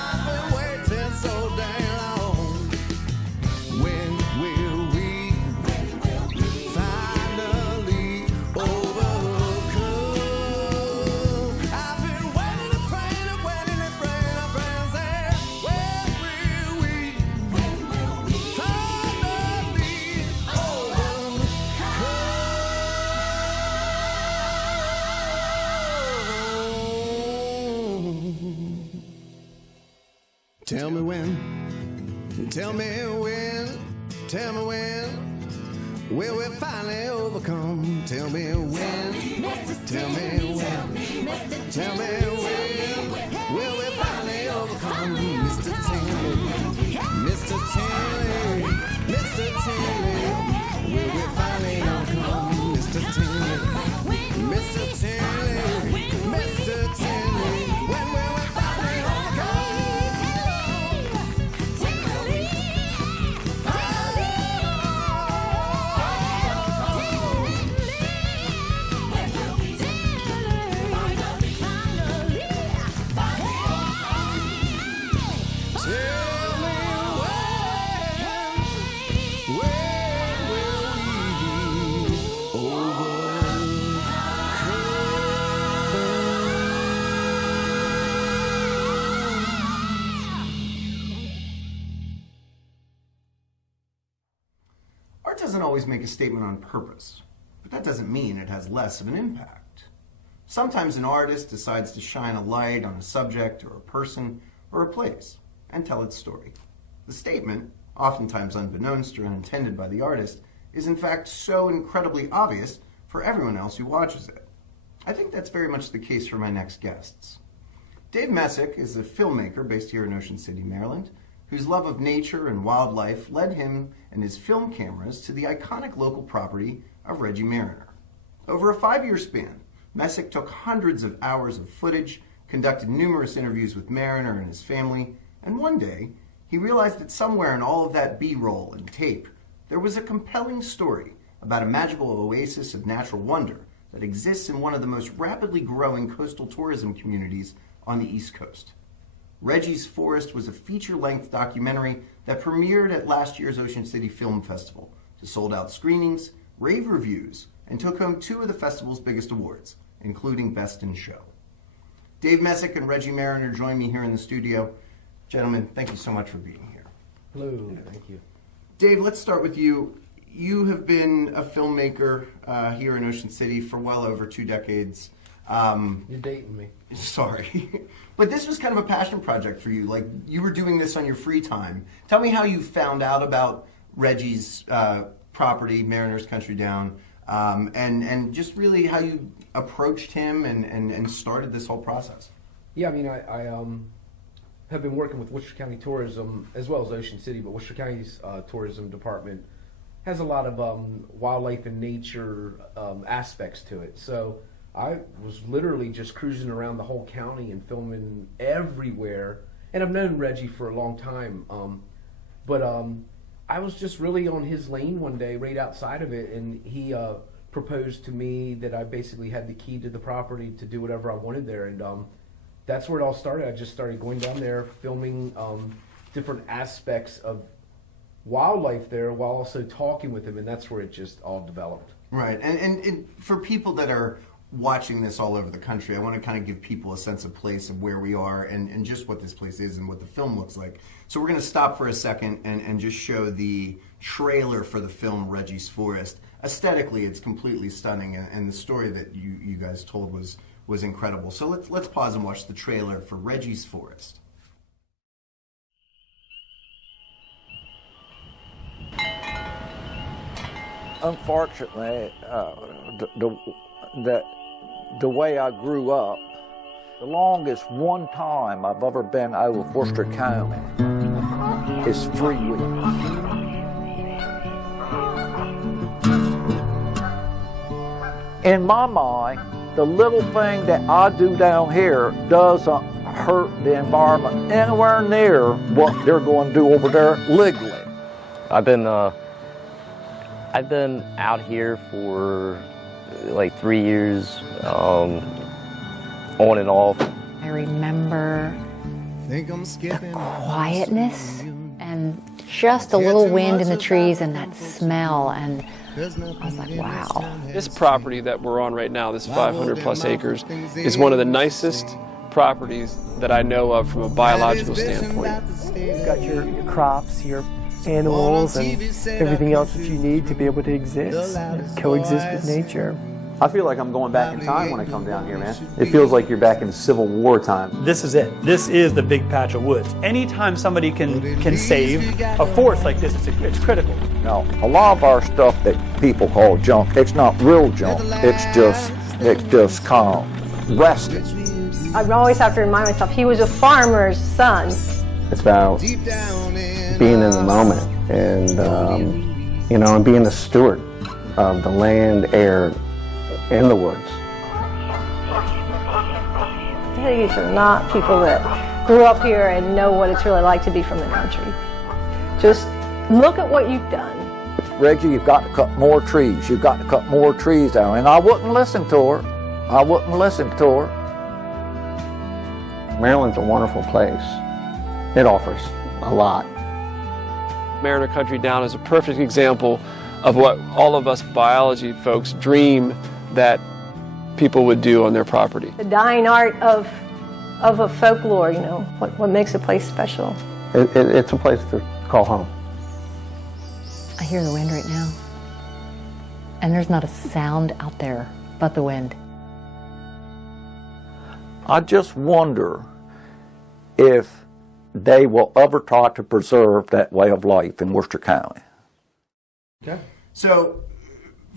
I've been waiting so damn long. When will we finally overcome? I've been waiting and praying and waiting and praying and praying, saying, when will we finally overcome? Tell me when, tell me when, tell me when will we finally overcome? Tell me when, tell me when, tell me when will we finally overcome? Mr. Tinley, Mr. Tinley, Mr. Tinley, will we finally overcome? Mr. Tinley, Mr. Tinley, Mr. Tinley, when will we finally overcome? Art doesn't always make a statement on purpose, but that doesn't mean it has less of an impact. Sometimes an artist decides to shine a light on a subject or a person or a place and tell its story. The statement, oftentimes unbeknownst or unintended by the artist, is in fact so incredibly obvious for everyone else who watches it. I think that's very much the case for my next guests. Dave Messick is a filmmaker based here in Ocean City, Maryland, whose love of nature and wildlife led him and his film cameras to the iconic local property of Reggie Mariner. Over a 5-year span, Messick took hundreds of hours of footage, conducted numerous interviews with Mariner and his family, and one day, he realized that somewhere in all of that B-roll and tape, there was a compelling story about a magical oasis of natural wonder that exists in one of the most rapidly growing coastal tourism communities on the East Coast. Reggie's Forest was a feature-length documentary that premiered at last year's Ocean City Film Festival to sold-out screenings, rave reviews, and took home 2 of the festival's biggest awards, including Best in Show. Dave Messick and Reggie Mariner join me here in the studio. Gentlemen, thank you so much for being here. Hello, thank you. Dave, let's start with you. You have been a filmmaker here in Ocean City for well over 2 decades. You're dating me. Sorry. But this was kind of a passion project for you. Like, you were doing this on your free time. Tell me how you found out about Reggie's property, Mariner's Country Down, and just really how you approached him and started this whole process. Yeah, I mean, I have been working with Worcester County Tourism as well as Ocean City, but Worcester County's tourism department has a lot of wildlife and nature aspects to it. So I was literally just cruising around the whole county and filming everywhere. And I've known Reggie for a long time, but I was just really on his lane one day right outside of it, and he proposed to me that I basically had the key to the property to do whatever I wanted there. And that's where it all started. I just started going down there, filming different aspects of wildlife there while also talking with them, and that's where it just all developed. Right, and for people that are watching this all over the country, I want to kind of give people a sense of place of where we are and just what this place is and what the film looks like. So we're going to stop for a second and just show the trailer for the film Reggie's Forest. Aesthetically, it's completely stunning, and the story that you guys told was incredible. So let's pause and watch the trailer for Reggie's Forest. Unfortunately, the way I grew up, the longest one time I've ever been out of Worcester County is 3 weeks. In my mind, the little thing that I do down here doesn't hurt the environment anywhere near what they're going to do over there legally. I've been out here for like 3 years, on and off. I remember the quietness and just a little wind in the trees and that smell, and I was like, wow. This property that we're on right now, this 500 plus acres, is one of the nicest properties that I know of from a biological standpoint. You've got your crops, your animals, and everything else that you need to be able to exist and coexist with nature. I feel like I'm going back in time when I come down here, man. It feels like you're back in Civil War time. This is it. This is the big patch of woods. Anytime somebody can save a forest like this, it's critical. Now, a lot of our stuff that people call junk, it's not real junk. It's just kind of rested. I always have to remind myself, he was a farmer's son. It's about being in the moment and, and being a steward of the land, air, and the woods. These are not people that grew up here and know what it's really like to be from the country. Just look at what you've done. Reggie, you've got to cut more trees. You've got to cut more trees down. And I wouldn't listen to her. Maryland's a wonderful place. It offers a lot. Mariner Country Down is a perfect example of what all of us biology folks dream that people would do on their property. The dying art of a folklore, what makes a place special. It's a place to call home. I hear the wind right now. And there's not a sound out there but the wind. I just wonder if they will ever try to preserve that way of life in Worcester County. Okay. So,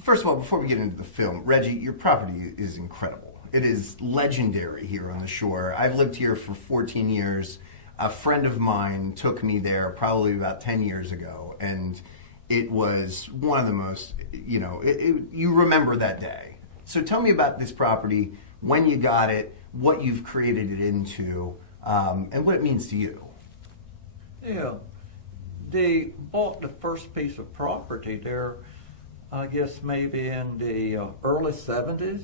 first of all, before we get into the film, Reggie, your property is incredible. It is legendary here on the shore. I've lived here for 14 years. A friend of mine took me there probably about 10 years ago, and it was one of the most, you remember that day. So tell me about this property, when you got it, what you've created it into, and what it means to you. Yeah, they bought the first piece of property there, I guess maybe in the early 70s,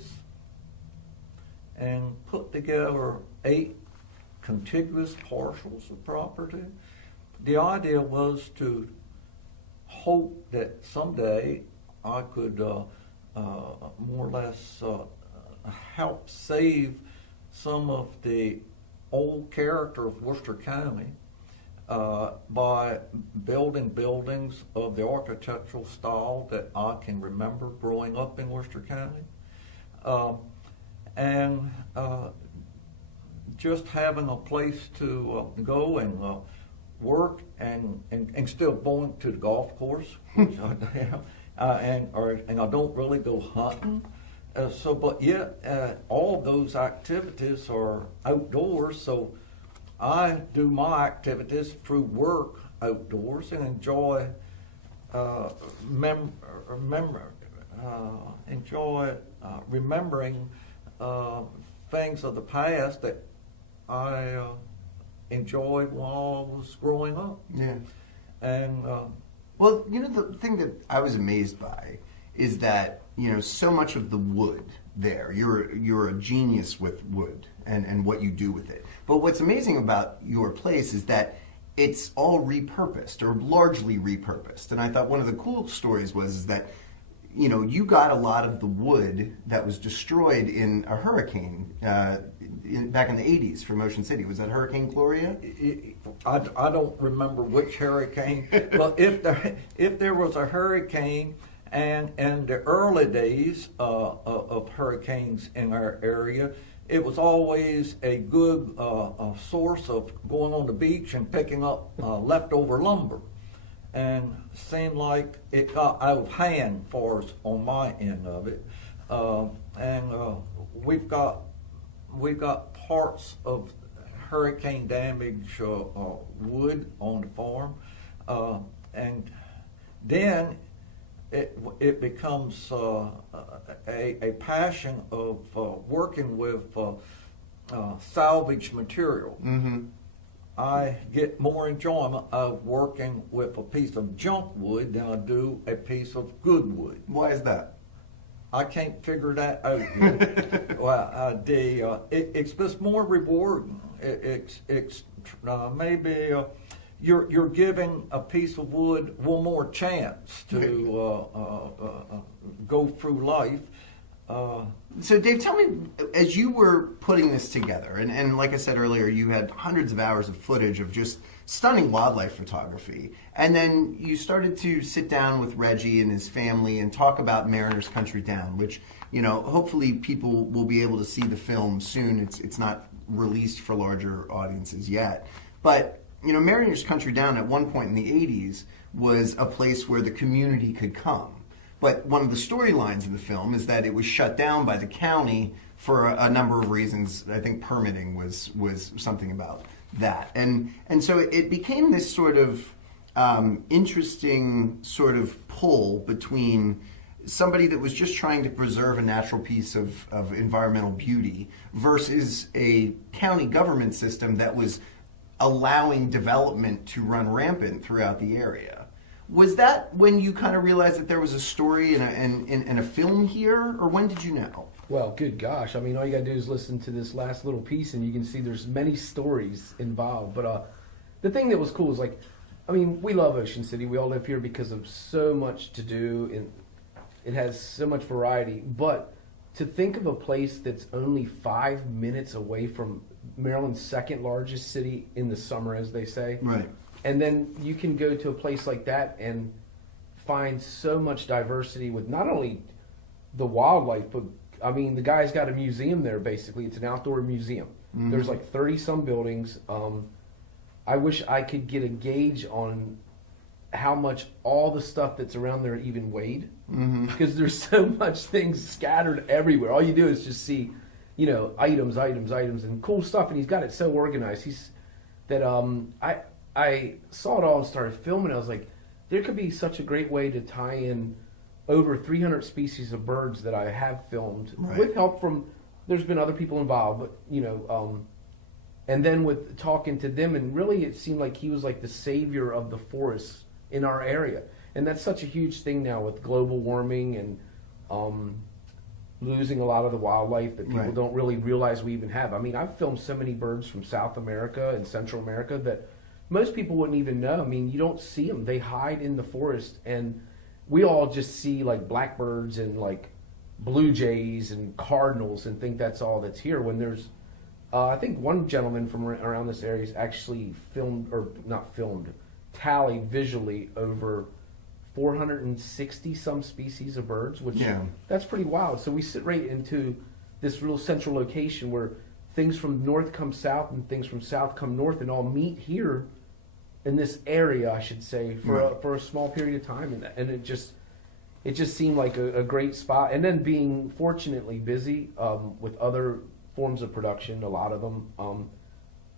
and put together 8 contiguous parcels of property. The idea was to hope that someday I could more or less help save some of the old character of Worcester County by building buildings of the architectural style that I can remember growing up in Worcester County, and just having a place to go and work and still going to the golf course, which I am, and I don't really go hunting. But yet, all of those activities are outdoors, so I do my activities through work outdoors and enjoy remembering things of the past that I enjoyed while I was growing up. Yeah. And well, the thing that I was amazed by is that so much of the wood there, you're a genius with wood and what you do with it. But what's amazing about your place is that it's all repurposed or largely repurposed. And I thought one of the cool stories was that, you know, you got a lot of the wood that was destroyed in a hurricane back in the 80s from Ocean City. Was that Hurricane Gloria? I don't remember which hurricane, but if there was a hurricane, and in the early days of hurricanes in our area, it was always a good source of going on the beach and picking up leftover lumber. And seemed like it got out of hand for us on my end of it. We've got parts of hurricane damage wood on the farm, and then it becomes a passion of working with salvage material. Mm-hmm. I get more enjoyment of working with a piece of junk wood than I do a piece of good wood. Why is that? I can't figure that out yet. Well, it's just more rewarding. It's maybe you're giving a piece of wood one more chance to go through life. So Dave, tell me, as you were putting this together, and like I said earlier, you had hundreds of hours of footage of just stunning wildlife photography, and then you started to sit down with Reggie and his family and talk about Mariner's Country Down, which, you know, hopefully people will be able to see the film soon. It's not released for larger audiences yet, but you know, Mariner's Country Down at one point in the 80s was a place where the community could come. But one of the storylines of the film is that it was shut down by the county for a number of reasons. I think permitting was something about that. And so it became this sort of interesting sort of pull between somebody that was just trying to preserve a natural piece of environmental beauty versus a county government system that was allowing development to run rampant throughout the area. Was that when you kind of realized that there was a story and a film here, or when did you know? Well, good gosh. I mean, all you got to do is listen to this last little piece and you can see there's many stories involved. But the thing that was cool is, like, I mean, we love Ocean City. We all live here because of so much to do, and it has so much variety. But to think of a place that's only 5 minutes away from Maryland's second largest city in the summer, as they say. Right. And then you can go to a place like that and find so much diversity with not only the wildlife, but I mean, the guy's got a museum there, basically. It's an outdoor museum. Mm-hmm. There's like 30 some buildings. I wish I could get a gauge on how much all the stuff that's around there even weighed, because there's so much things scattered everywhere. All you do is just see, you know, items, and cool stuff. And he's got it so organized. I saw it all and started filming. I was like, there could be such a great way to tie in over 300 species of birds that I have filmed, right, with help from, there's been other people involved, but, you know, and then with talking to them, and really it seemed like he was like the savior of the forests in our area. And that's such a huge thing now with global warming and losing a lot of the wildlife that people right. don't really realize we even have. I mean, I've filmed so many birds from South America and Central America that most people wouldn't even know. I mean, you don't see them. They hide in the forest, and we all just see like blackbirds and like blue jays and cardinals and think that's all that's here, when there's I think one gentleman from around this area has actually tallied visually over 460 some species of birds, which that's pretty wild. So we sit right into this real central location where things from north come south and things from south come north and all meet here in this area, I should say, for a small period of time, and it just seemed like a great spot. And then being fortunately busy with other forms of production, a lot of them,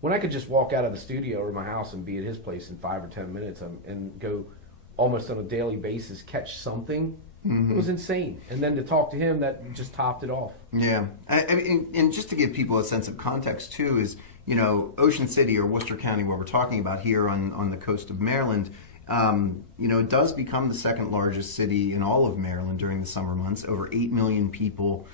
when I could just walk out of the studio or my house and be at his place in 5 or 10 minutes and go almost on a daily basis catch something, it was insane. And then to talk to him, that just topped it off. Yeah, I mean, and just to give people a sense of context too, is, you know, Ocean City or Worcester County, where we're talking about here on the coast of Maryland, you know, it does become the second largest city in all of Maryland during the summer months. Over 8 million people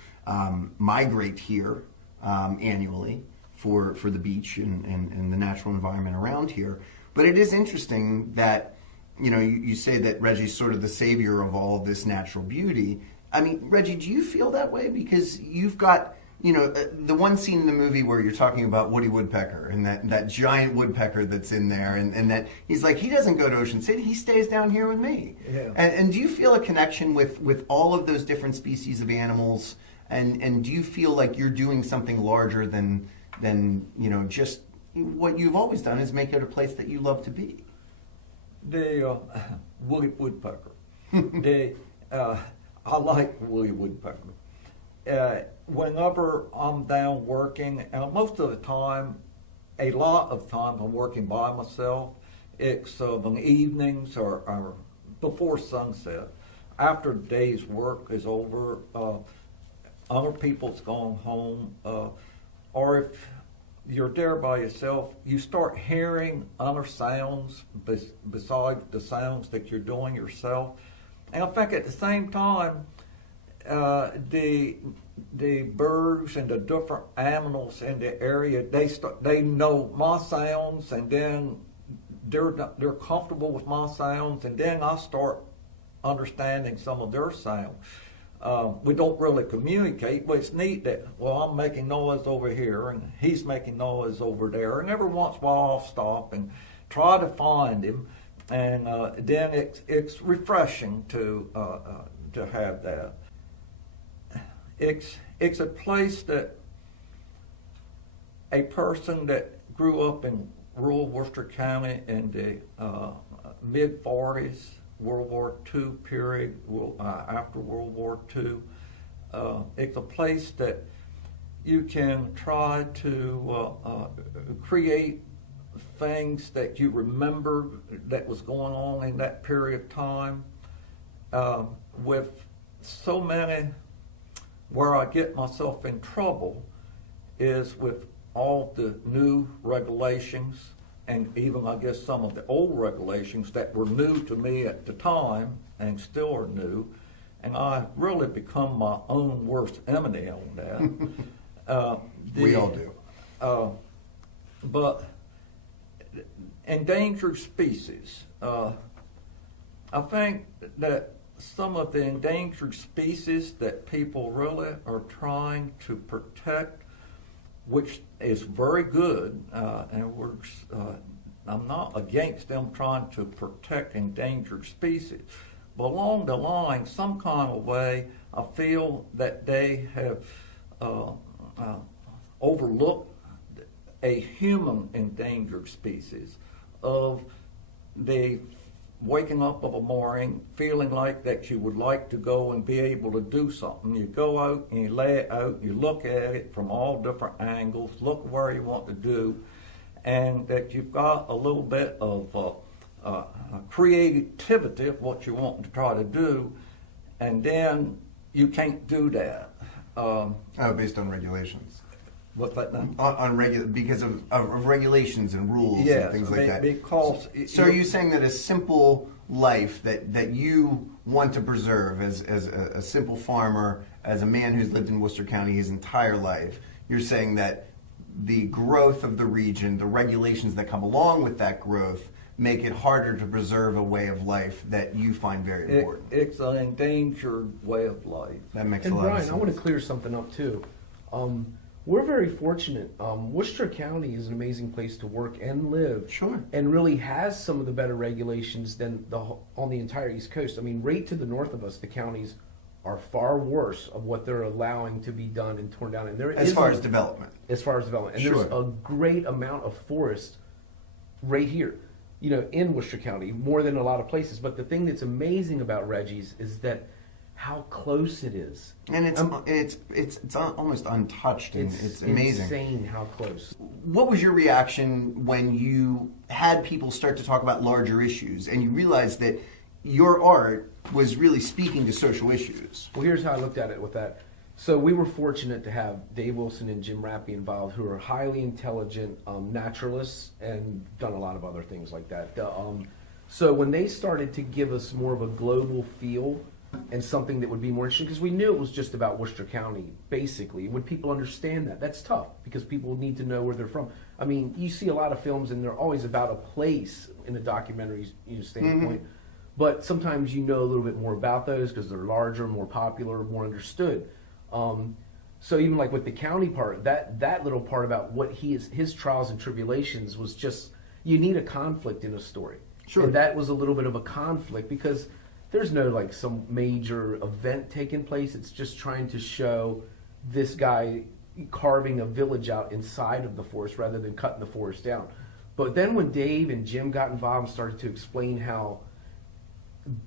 migrate here annually for the beach and the natural environment around here. But it is interesting that, you know, you say that Reggie's sort of the savior of all of this natural beauty. I mean, Reggie, do you feel that way? Because you've got, you know, the one scene in the movie where you're talking about Woody Woodpecker and that giant woodpecker that's in there, and that he's like, he doesn't go to Ocean City, he stays down here with me. Yeah. And do you feel a connection with all of those different species of animals? And do you feel like you're doing something larger than you know, just what you've always done is make it a place that you love to be? The Woody Woodpecker. I like Woody Woodpecker. Whenever I'm down working, and most of the time, a lot of times I'm working by myself. It's in the evenings or before sunset. After the day's work is over, other people's gone home, or if you're there by yourself, you start hearing other sounds besides the sounds that you're doing yourself. And I think at the same time, the birds and the different animals in the area, they know my sounds, and then they're comfortable with my sounds, and then I start understanding some of their sounds. We don't really communicate, but it's neat that, well, I'm making noise over here and he's making noise over there, and every once in a while I'll stop and try to find him, and then it's refreshing to have that. It's a place that a person that grew up in rural Worcester County in the mid-40s, World War II period, after World War II. It's a place that you can try to create things that you remember that was going on in that period of time. With so many, where I get myself in trouble is with all the new regulations, and even, I guess, some of the old regulations that were new to me at the time and still are new, and I really become my own worst enemy on that. We all do. But endangered species. I think that some of the endangered species that people really are trying to protect, which is very good, and I'm not against them trying to protect endangered species, but along the line, some kind of way, I feel that they have overlooked a human endangered species of the waking up of a morning, feeling like that you would like to go and be able to do something. You go out and you lay it out, you look at it from all different angles, look where you want to do, and that you've got a little bit of creativity of what you want to try to do, and then you can't do that. Based on regulations. What's that now? Because of regulations and rules and things like that. Because so are you saying that a simple life that you want to preserve as a simple farmer, as a man who's lived in Worcester County his entire life, you're saying that the growth of the region, the regulations that come along with that growth, make it harder to preserve a way of life that you find very important? It's an endangered way of life. That makes a lot of sense. And Brian, I want to clear something up too. We're very fortunate. Worcester County is an amazing place to work and live. Sure. And really has some of the better regulations than on the entire East Coast. I mean, right to the north of us, the counties are far worse of what they're allowing to be done and torn down. And as far as development. And sure. There's a great amount of forest right here, you know, in Worcester County, more than a lot of places. But the thing that's amazing about Reggie's is that how close it is. And it's almost untouched, and it's amazing. It's insane how close. What was your reaction when you had people start to talk about larger issues and you realized that your art was really speaking to social issues? Well, here's how I looked at it with that. So we were fortunate to have Dave Wilson and Jim Rappy involved, who are highly intelligent naturalists and done a lot of other things like that. So when they started to give us more of a global feel and something that would be more interesting, because we knew it was just about Worcester County, basically. Would people understand that? That's tough, because people need to know where they're from. I mean, you see a lot of films, and they're always about a place in a documentary standpoint, but sometimes you know a little bit more about those because they're larger, more popular, more understood. So even like with the county part, that little part about what his trials and tribulations was just, you need a conflict in a story. Sure. And that was a little bit of a conflict, because there's no like some major event taking place. It's just trying to show this guy carving a village out inside of the forest rather than cutting the forest down. But then when Dave and Jim got involved and started to explain how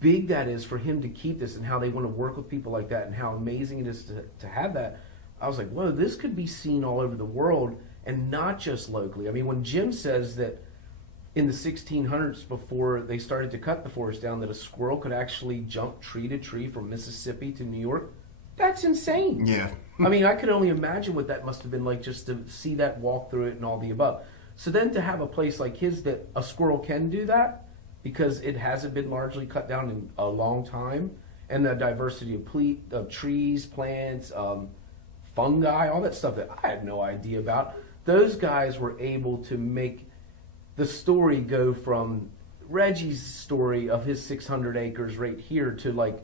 big that is for him to keep this and how they want to work with people like that and how amazing it is to have that, I was like, whoa, this could be seen all over the world and not just locally. I mean, when Jim says that in the 1600s, before they started to cut the forest down, that a squirrel could actually jump tree to tree from Mississippi to New York, that's insane. Yeah. I mean, I could only imagine what that must have been like just to see that, walk through it and all the above. So then to have a place like his that a squirrel can do that, because it hasn't been largely cut down in a long time, and the diversity of trees, plants, fungi, all that stuff that I had no idea about, those guys were able to make the story go from Reggie's story of his 600 acres right here to like,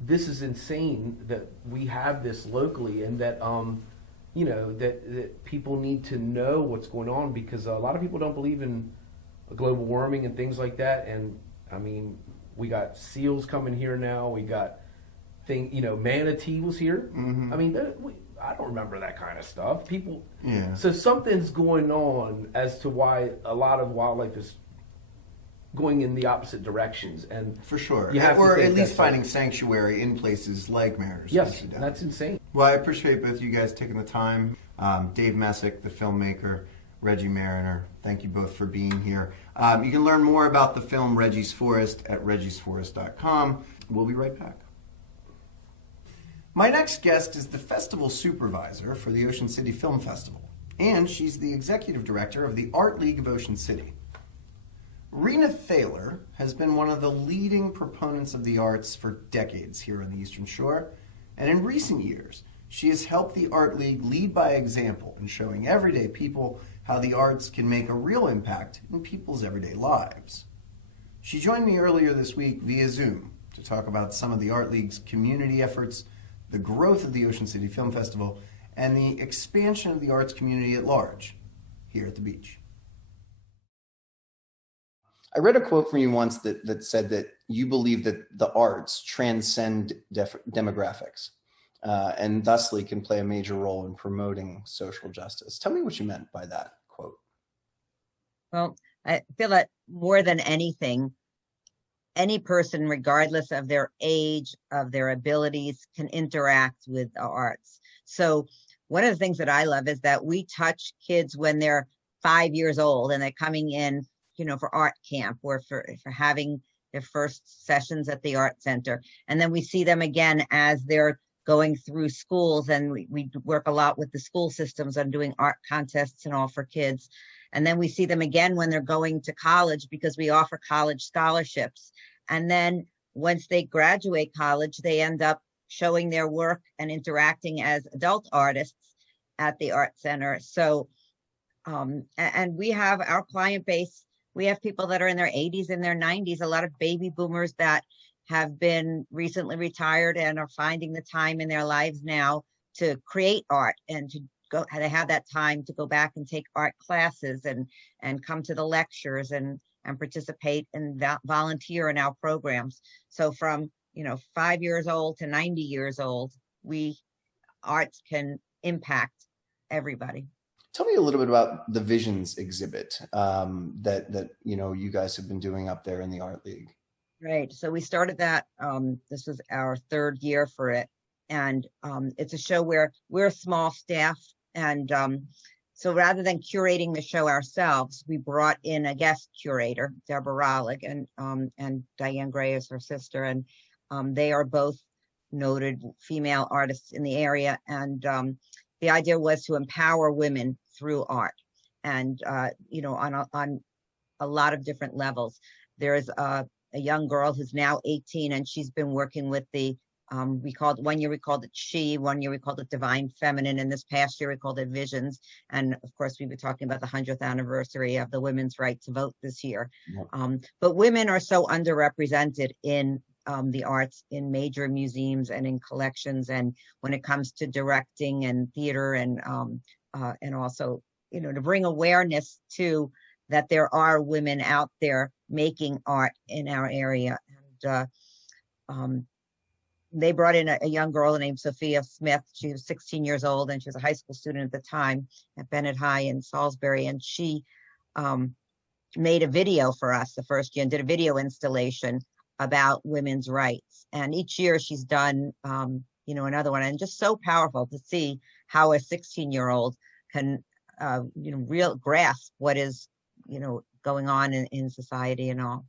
this is insane that we have this locally, and that you know, that people need to know what's going on, because a lot of people don't believe in global warming and things like that. And I mean, we got seals coming here now. We got manatee was here. I mean, I don't remember that kind of stuff. People, so something's going on as to why a lot of wildlife is going in the opposite directions, and for sure, or at least finding sanctuary in places like Mariners. Yes, that's insane. Well, I appreciate both you guys taking the time. Dave Messick, the filmmaker, Reggie Mariner, thank you both for being here. You can learn more about the film Reggie's Forest at reggiesforest.com. We'll be right back. My next guest is the festival supervisor for the Ocean City Film Festival, and she's the executive director of the Art League of Ocean City. Rena Thaler has been one of the leading proponents of the arts for decades here on the Eastern Shore, and in recent years, she has helped the Art League lead by example in showing everyday people how the arts can make a real impact in people's everyday lives. She joined me earlier this week via Zoom to talk about some of the Art League's community efforts, the growth of the Ocean City Film Festival, and the expansion of the arts community at large here at the beach. I read a quote from you once that said that you believe that the arts transcend demographics and thusly can play a major role in promoting social justice. Tell me what you meant by that quote. Well, I feel that more than anything, any person, regardless of their age, of their abilities, can interact with the arts. So one of the things that I love is that we touch kids when they're 5 years old and they're coming in, for art camp or for having their first sessions at the art center. And then we see them again as they're going through schools, and we work a lot with the school systems on doing art contests and all for kids. And then we see them again when they're going to college, because we offer college scholarships. And then once they graduate college, they end up showing their work and interacting as adult artists at the art center. So, and we have our client base. We have people that are in their 80s and their 90s, a lot of baby boomers that have been recently retired and are finding the time in their lives now to create art and to go, they have that time to go back and take art classes and come to the lectures and participate and volunteer in our programs. So from, 5 years old to 90 years old, arts can impact everybody. Tell me a little bit about the Visions exhibit that you guys have been doing up there in the Art League. Right. So we started that. This was our third year for it, and it's a show where we're a small staff, and so rather than curating the show ourselves, we brought in a guest curator, Deborah Rollig, and Diane Gray is her sister, and they are both noted female artists in the area, and the idea was to empower women through art, and on a lot of different levels. There's a a young girl who's now 18, and she's been working with the, one year we called it She, one year we called it Divine Feminine, and this past year we called it Visions. And of course, we were talking about the 100th anniversary of the women's right to vote this year. But women are so underrepresented in the arts, in major museums and in collections, and when it comes to directing and theater, and also, to bring awareness to that there are women out there making art in our area. And they brought in a young girl named Sophia Smith. She was 16 years old, and she was a high school student at the time at Bennett High in Salisbury. And she made a video for us the first year and did a video installation about women's rights. And each year she's done, another one. And just so powerful to see how a 16-year-old can, grasp what is, going on in society and all.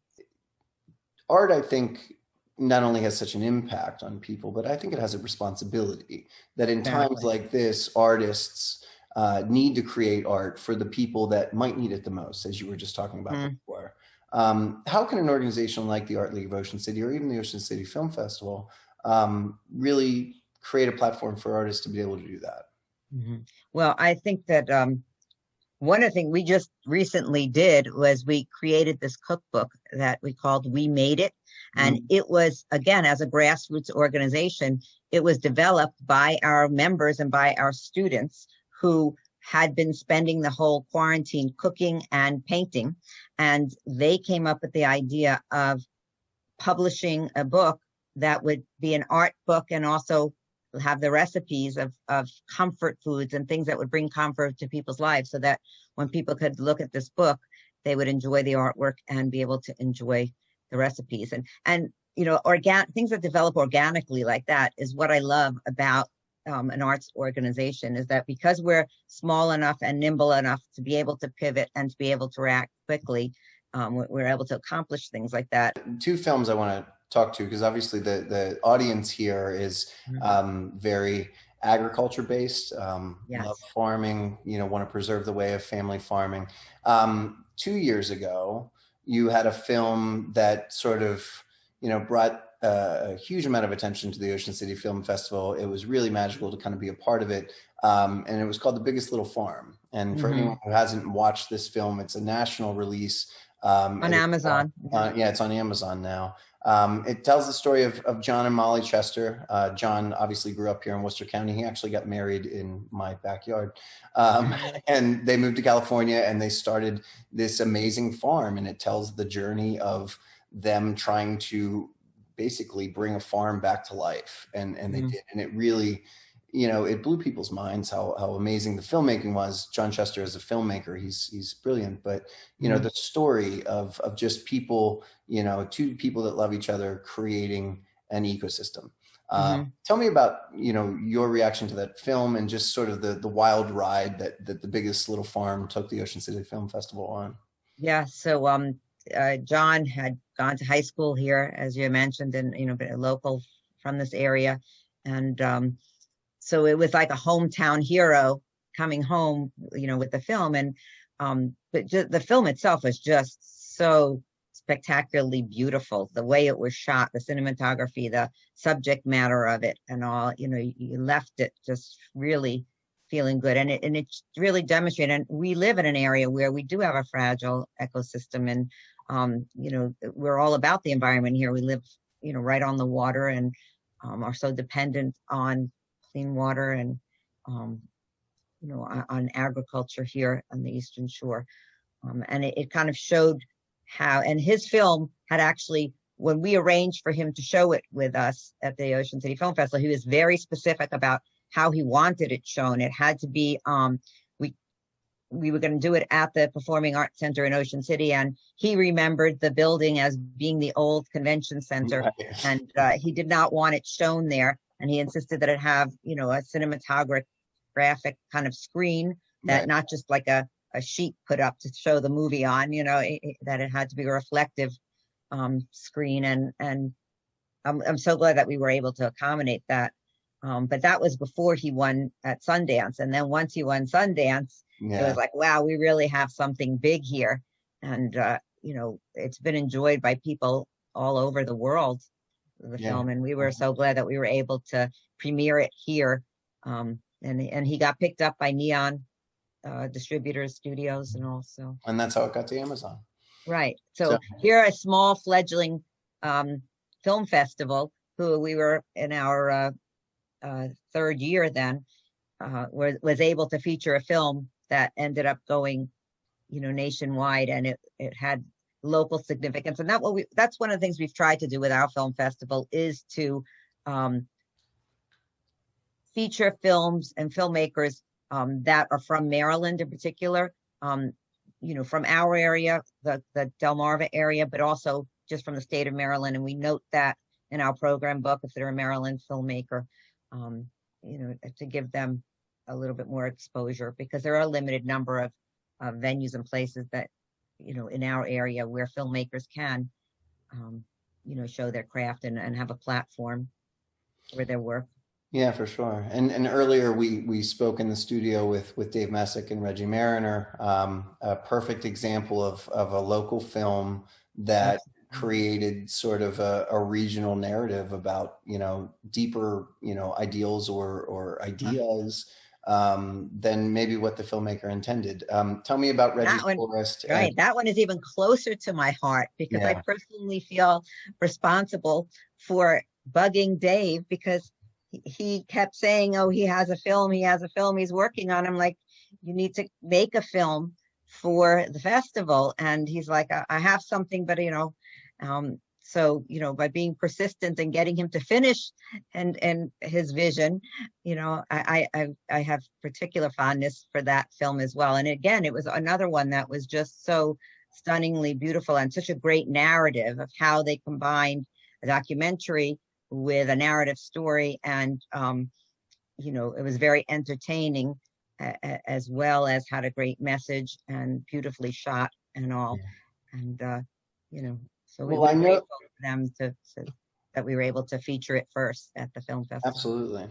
Art, I think, not only has such an impact on people, but I think it has a responsibility that in times like this, artists need to create art for the people that might need it the most, as you were just talking about before. How can an organization like the Art League of Ocean City, or even the Ocean City Film Festival, really create a platform for artists to be able to do that? Well, I think that one of the things we just recently did was we created this cookbook that we called We Made It. And it was, again, as a grassroots organization, it was developed by our members and by our students who had been spending the whole quarantine cooking and painting. And they came up with the idea of publishing a book that would be an art book and also have the recipes of comfort foods and things that would bring comfort to people's lives, so that when people could look at this book, they would enjoy the artwork and be able to enjoy the recipes. And things that develop organically like that is what I love about an arts organization, is that because we're small enough and nimble enough to be able to pivot and to be able to react quickly, we're able to accomplish things like that. Two films I want to talk to, because obviously the audience here is very agriculture based, love farming, want to preserve the way of family farming. 2 years ago, you had a film that sort of, brought a huge amount of attention to the Ocean City Film Festival. It was really magical to kind of be a part of it. And it was called The Biggest Little Farm. And for anyone who hasn't watched this film, it's a national release. On Amazon. It's on Amazon now. It tells the story of John and Molly Chester. John obviously grew up here in Worcester County. He actually got married in my backyard. And they moved to California and they started this amazing farm. And it tells the journey of them trying to basically bring a farm back to life. And they did. And it really, it blew people's minds how amazing the filmmaking was. John Chester is a filmmaker. He's brilliant. But, the story of just people, two people that love each other creating an ecosystem. Tell me about, your reaction to that film and just sort of the wild ride that The Biggest Little Farm took the Ocean City Film Festival on. Yeah. So John had gone to high school here, as you mentioned, and, been a local from this area. And so it was like a hometown hero coming home, with the film. And but the film itself was just so spectacularly beautiful. The way it was shot, the cinematography, the subject matter of it, and all. You left it just really feeling good, and it really demonstrated. And we live in an area where we do have a fragile ecosystem, and we're all about the environment here. We live, right on the water, and are so dependent on clean water and, on agriculture here on the Eastern Shore. And it kind of showed how, and his film had actually, when we arranged for him to show it with us at the Ocean City Film Festival, he was very specific about how he wanted it shown. It had to be, we were going to do it at the Performing Arts Center in Ocean City, and he remembered the building as being the old convention center, and he did not want it shown there, and he insisted that it have, a cinematographic kind of screen, that not just like a sheet put up to show the movie on, that it had to be a reflective screen, and I'm so glad that we were able to accommodate that. But that was before he won at Sundance, and then once he won Sundance, it was like, wow, we really have something big here. And, it's been enjoyed by people all over the world, the film, and we were so glad that we were able to premiere it here. And he got picked up by Neon Distributors Studios and also. And that's how it got to Amazon. Right. So here, a small fledgling film festival, who we were in our third year then, was able to feature a film that ended up going, nationwide, and it had local significance. And that's one of the things we've tried to do with our film festival, is to feature films and filmmakers that are from Maryland in particular, from our area, the Delmarva area, but also just from the state of Maryland. And we note that in our program book, if they're a Maryland filmmaker, to give them a little bit more exposure, because there are a limited number of venues and places that, in our area where filmmakers can, show their craft and have a platform for their work. Yeah, for sure. And earlier we spoke in the studio with Dave Messick and Reggie Mariner, a perfect example of a local film that created sort of a regional narrative about, deeper, ideals or ideas than maybe what the filmmaker intended. Tell me about Reggie's Forest. Right. That one is even closer to my heart, because I personally feel responsible for bugging Dave, because he kept saying, oh, he has a film he's working on. I'm like, you need to make a film for the festival. And he's like, I have something, but, so, by being persistent and getting him to finish and his vision, I have particular fondness for that film as well. And again, it was another one that was just so stunningly beautiful and such a great narrative of how they combined a documentary with a narrative story. And, it was very entertaining, as well as had a great message and beautifully shot and all. And, so we were grateful for them that we were able to feature it first at the film festival. Absolutely.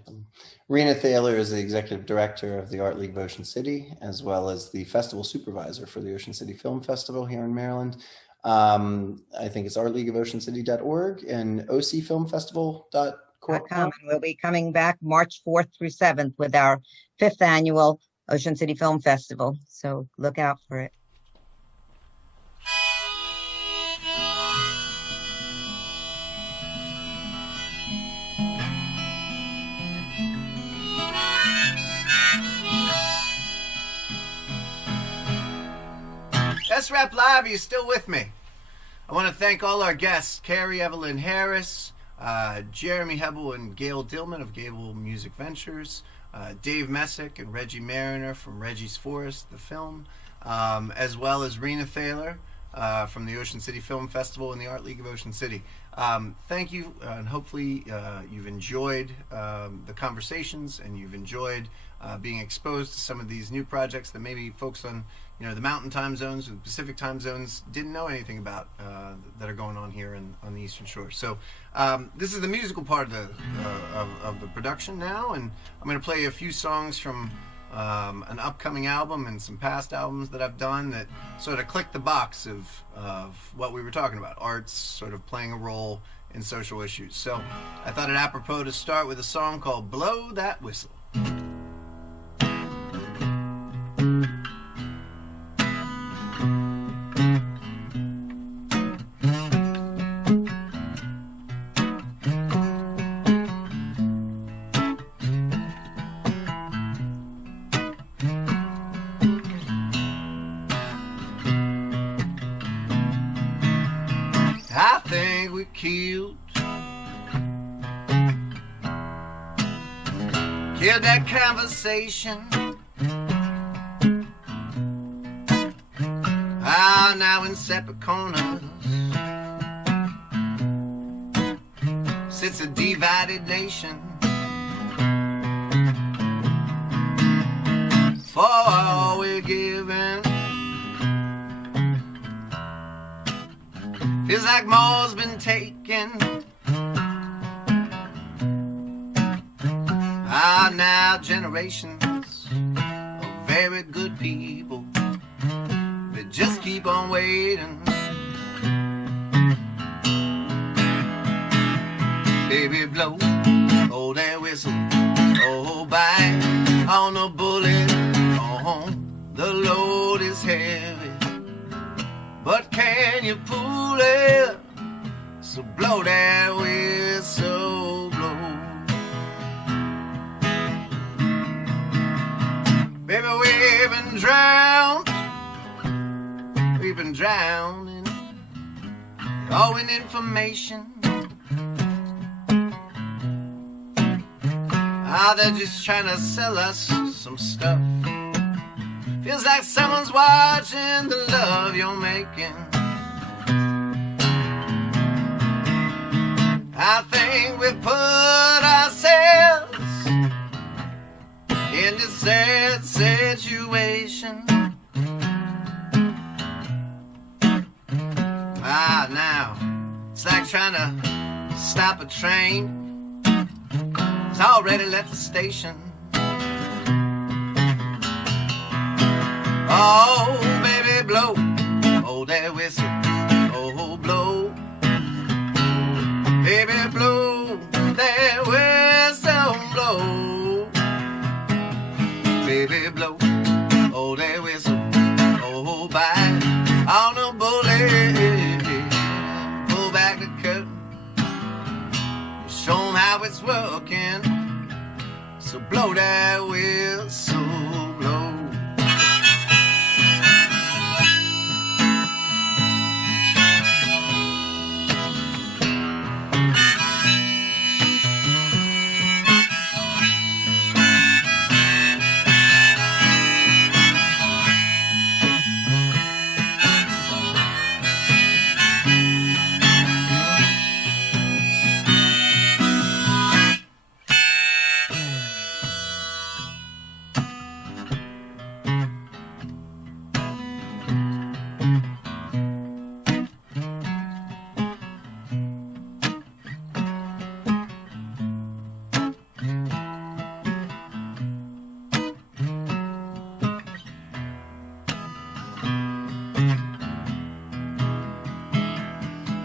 Rena Thaler is the executive director of the Art League of Ocean City, as well as the festival supervisor for the Ocean City Film Festival here in Maryland. I think it's artleagueofoceancity.org and ocfilmfestival.com. And we'll be coming back March 4th through 7th with our 5th annual Ocean City Film Festival. So look out for it. SRAP Live, are you still with me? I want to thank all our guests, Carrie, Evelyn Harris, Jeremy Hebel and Gail Dillman of Gable Music Ventures, Dave Messick and Reggie Mariner from Reggie's Forest, the film, as well as Rena Thaler from the Ocean City Film Festival and the Art League of Ocean City. Thank you, and hopefully you've enjoyed the conversations, and you've enjoyed being exposed to some of these new projects that maybe folks on the Mountain Time Zones or the Pacific Time Zones didn't know anything about, that are going on here on the Eastern Shore. So this is the musical part of the production now, and I'm going to play a few songs from an upcoming album and some past albums that I've done that sort of click the box of what we were talking about, arts sort of playing a role in social issues. So I thought it apropos to start with a song called Blow That Whistle. I think we killed that conversation. Now in separate corners sits a divided nation. For all we're given, feels like more's been taken. Now generations of very good people that just keep on waiting. Baby, blow, oh, that whistle, oh, bang on the bullet, oh, the load is heavy, but can you pull it? So blow that whistle, blow. Baby, we've been drowning, all in information. They're just trying to sell us some stuff. Feels like someone's watching the love you're making. I think we put ourselves in this sad situation. Now it's like trying to stop a train. It's already left the station. Oh, baby, blow, oh, that whistle, oh, blow. Baby, blow, that whistle, blow. Baby, blow, oh, that whistle, oh, by on a bullet. Pull back the curtain, show 'em how it's working. So blow that whistle, blow.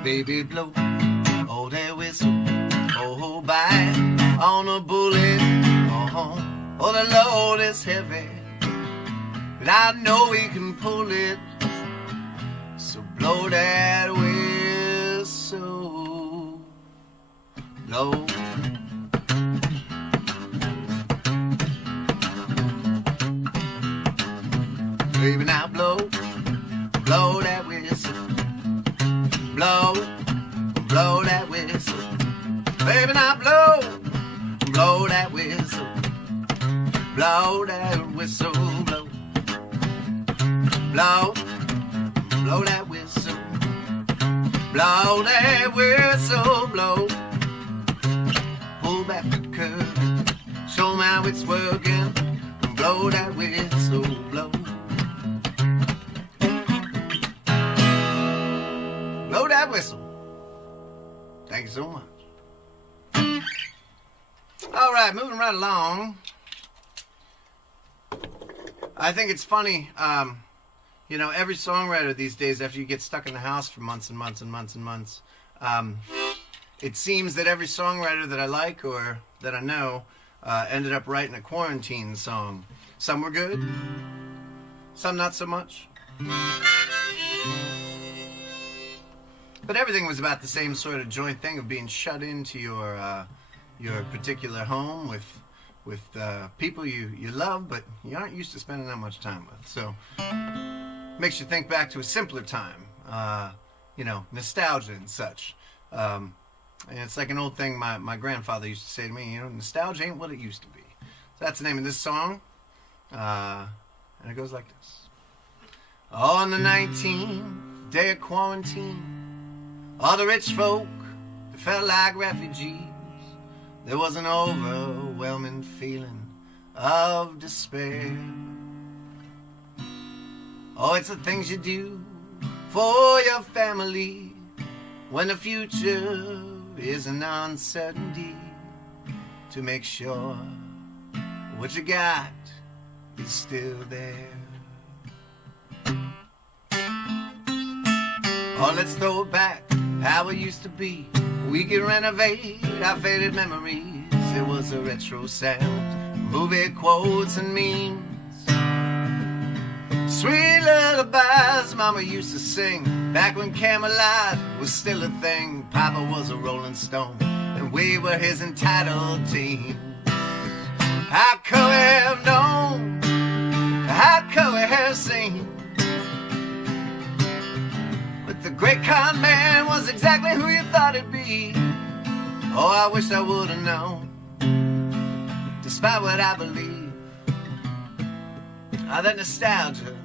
Baby, blow, oh, that whistle, oh, by on a bullet, oh, the load is heavy, but I know we can pull it, so blow that whistle, blow. Baby, now blow, blow that whistle. Blow, blow that whistle. Baby, now blow, blow that whistle. Blow that whistle, blow. Blow, blow that whistle. Blow that whistle, blow. Pull back the curtain, show 'em how it's working. Blow that whistle, blow. Blow that whistle. Thank you so much. All right, moving right along. I think it's funny, you know, every songwriter these days, after you get stuck in the house for months and months and months and months, it seems that every songwriter that I like or that I know ended up writing a quarantine song. Some were good, some not so much. But everything was about the same sort of joint thing of being shut into your particular home with people you love, but you aren't used to spending that much time with. So makes you think back to a simpler time, you know, nostalgia and such. And it's like an old thing my grandfather used to say to me, you know, nostalgia ain't what it used to be. So that's the name of this song, and it goes like this. On the 19th day of quarantine, all the rich folk, they felt like refugees. There was an overwhelming feeling of despair. Oh, it's the things you do for your family when the future is an uncertainty, to make sure what you got is still there. Oh, let's throw it back how it used to be We could renovate our faded memories. It was a retro sound, movie quotes and memes. Sweet lullabies Mama used to sing back when Camelot was still a thing. Papa was a Rolling Stone and we were his entitled teens. How could we have known? How could we have seen? But the great con man was exactly who you thought he'd be. Oh, I wish I would have known, despite what I believe. Oh, that nostalgia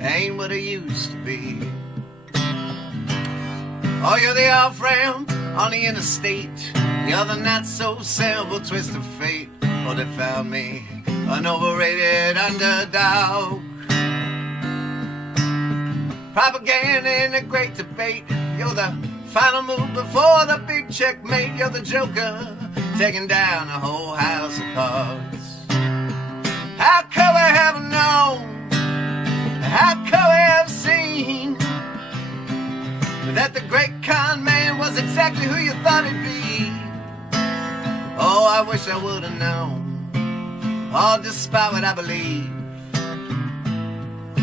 ain't what it used to be. Oh, you're the off-ramp on the interstate. You're the not-so-simple twist of fate. Oh, they found me an overrated underdog. Propaganda in a great debate. You're the final move before the big checkmate. You're the joker taking down a whole house of cards. How could we have known? How could we have seen that the great con man was exactly who you thought he'd be? Oh, I wish I would have known, all despite what I believe.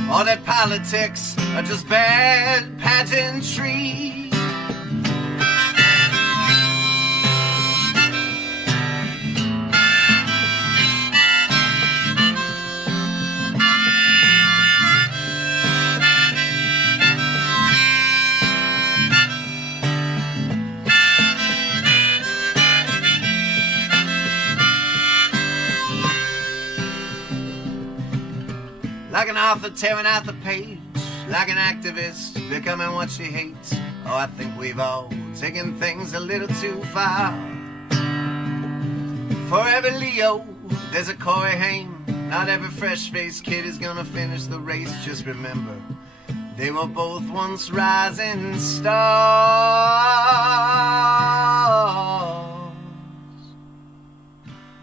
All that politics are just bad pageantry. Like an author tearing out the page, like an activist becoming what she hates. Oh, I think we've all taken things a little too far. For every Leo, there's a Corey Haim. Not every fresh-faced kid is gonna finish the race. Just remember, they were both once rising stars.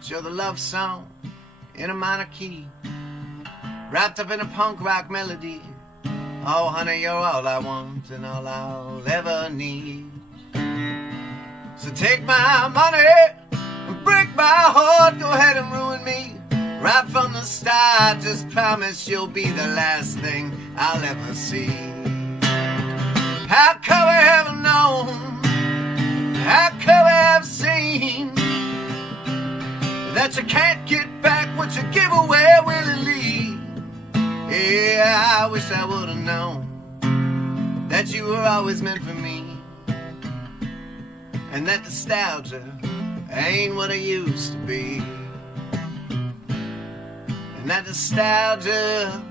You're the love song in a minor key, wrapped up in a punk rock melody. Oh, honey, you're all I want and all I'll ever need. So take my money and break my heart. Go ahead and ruin me right from the start. Just promise you'll be the last thing I'll ever see. How could we have known? How could we have seen that you can't get back what you give away willingly? Yeah, I wish I would have known that you were always meant for me, and that nostalgia ain't what it used to be. And that nostalgia,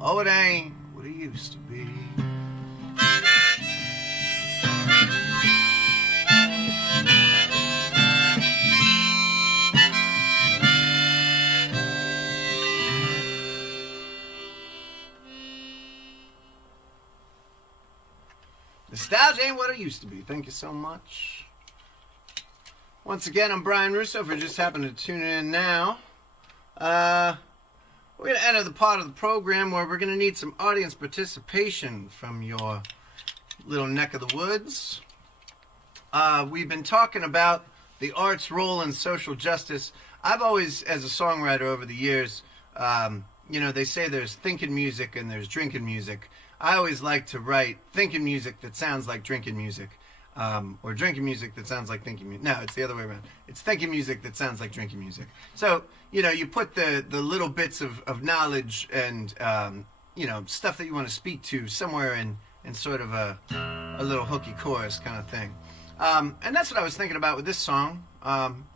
oh, it ain't what it used to be. Nostalgia ain't what it used to be. Thank you so much. Once again, I'm Brian Russo. If you just happen to tune in now, we're going to enter the part of the program where we're going to need some audience participation from your little neck of the woods. We've been talking about the art's role in social justice. I've always, as a songwriter over the years, they say there's thinking music and there's drinking music. I always like to write thinking music that sounds like drinking music, or drinking music that sounds like thinking music. No, it's the other way around. It's thinking music that sounds like drinking music. So, you put the little bits of knowledge and, stuff that you want to speak to somewhere in sort of a little hooky chorus kind of thing. And that's what I was thinking about with this song.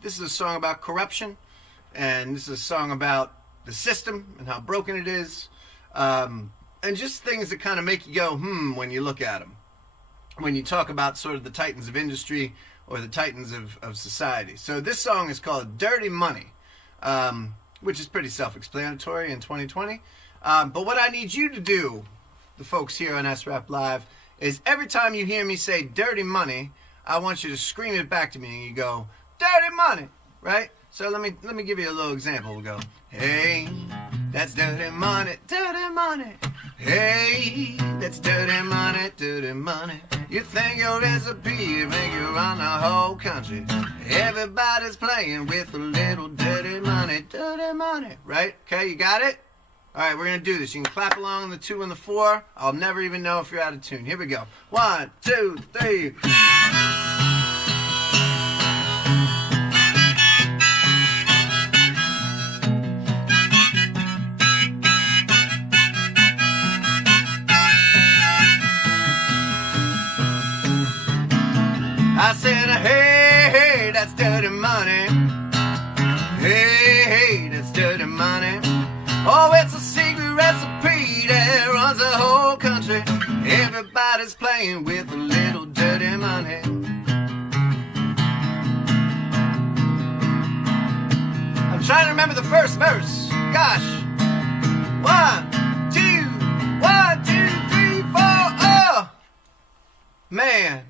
This is a song about corruption, and this is a song about the system and how broken it is. And just things that kind of make you go, when you look at them. When you talk about sort of the titans of industry or the titans of society. So this song is called Dirty Money, which is pretty self-explanatory in 2020. But what I need you to do, the folks here on SRAP Live, is every time you hear me say dirty money, I want you to scream it back to me and you go, dirty money, right? So let me give you a little example. We'll go, hey, that's dirty money, dirty money. Hey, that's dirty money, dirty money. You think your recipe make you run the whole country. Everybody's playing with a little dirty money, right? Okay, you got it? All right, we're going to do this. You can clap along on the 2 and the 4. I'll never even know if you're out of tune. Here we go. 1, 2, 3. I said, hey, hey, that's dirty money. Hey, hey, that's dirty money. Oh, it's a secret recipe that runs the whole country. Everybody's playing with a little dirty money. I'm trying to remember the first verse. Gosh. 1, 2, 1, 2, 3, 4. Oh, man.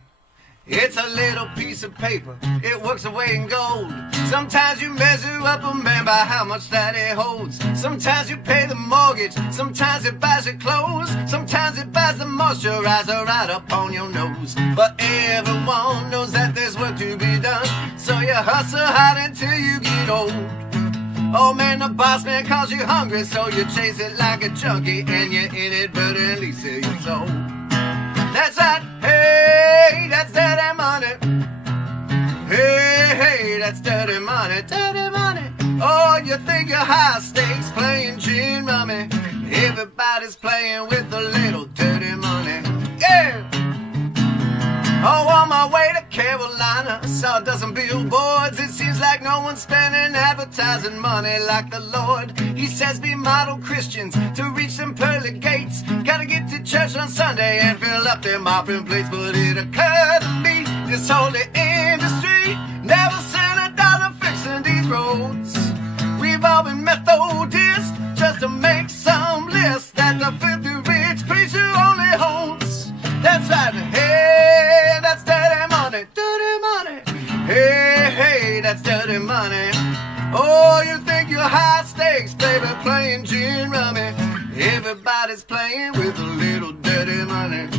It's a little piece of paper, it works away in gold. Sometimes you measure up a man by how much that he holds. Sometimes you pay the mortgage, sometimes it buys your clothes. Sometimes it buys the moisturizer right up on your nose. But everyone knows that there's work to be done, so you hustle hard until you get old. Oh man, the boss man calls you hungry, so you chase it like a junkie, and you inadvertently sell your soul. That's right, hey, that's dirty money. Hey, hey, that's dirty money, dirty money. Oh, you think you're high stakes playing gin rummy. Everybody's playing with a little dirty money. Yeah! Oh, on my way to Carolina, I saw a dozen billboards. It seems like no one's spending advertising money like the Lord. He says be model Christians to reach them pearly gates. Gotta get to church on Sunday and fill up them offering plates. But it occurred to me, this holy industry never sent $1 fixing these roads. We've all been Methodists just to make some list that the filthy rich preacher only holds. That's right, hey, that's dirty money, dirty money. Hey, hey, that's dirty money. Oh, you think you're high stakes, baby, playing gin rummy. Everybody's playing with a little dirty money.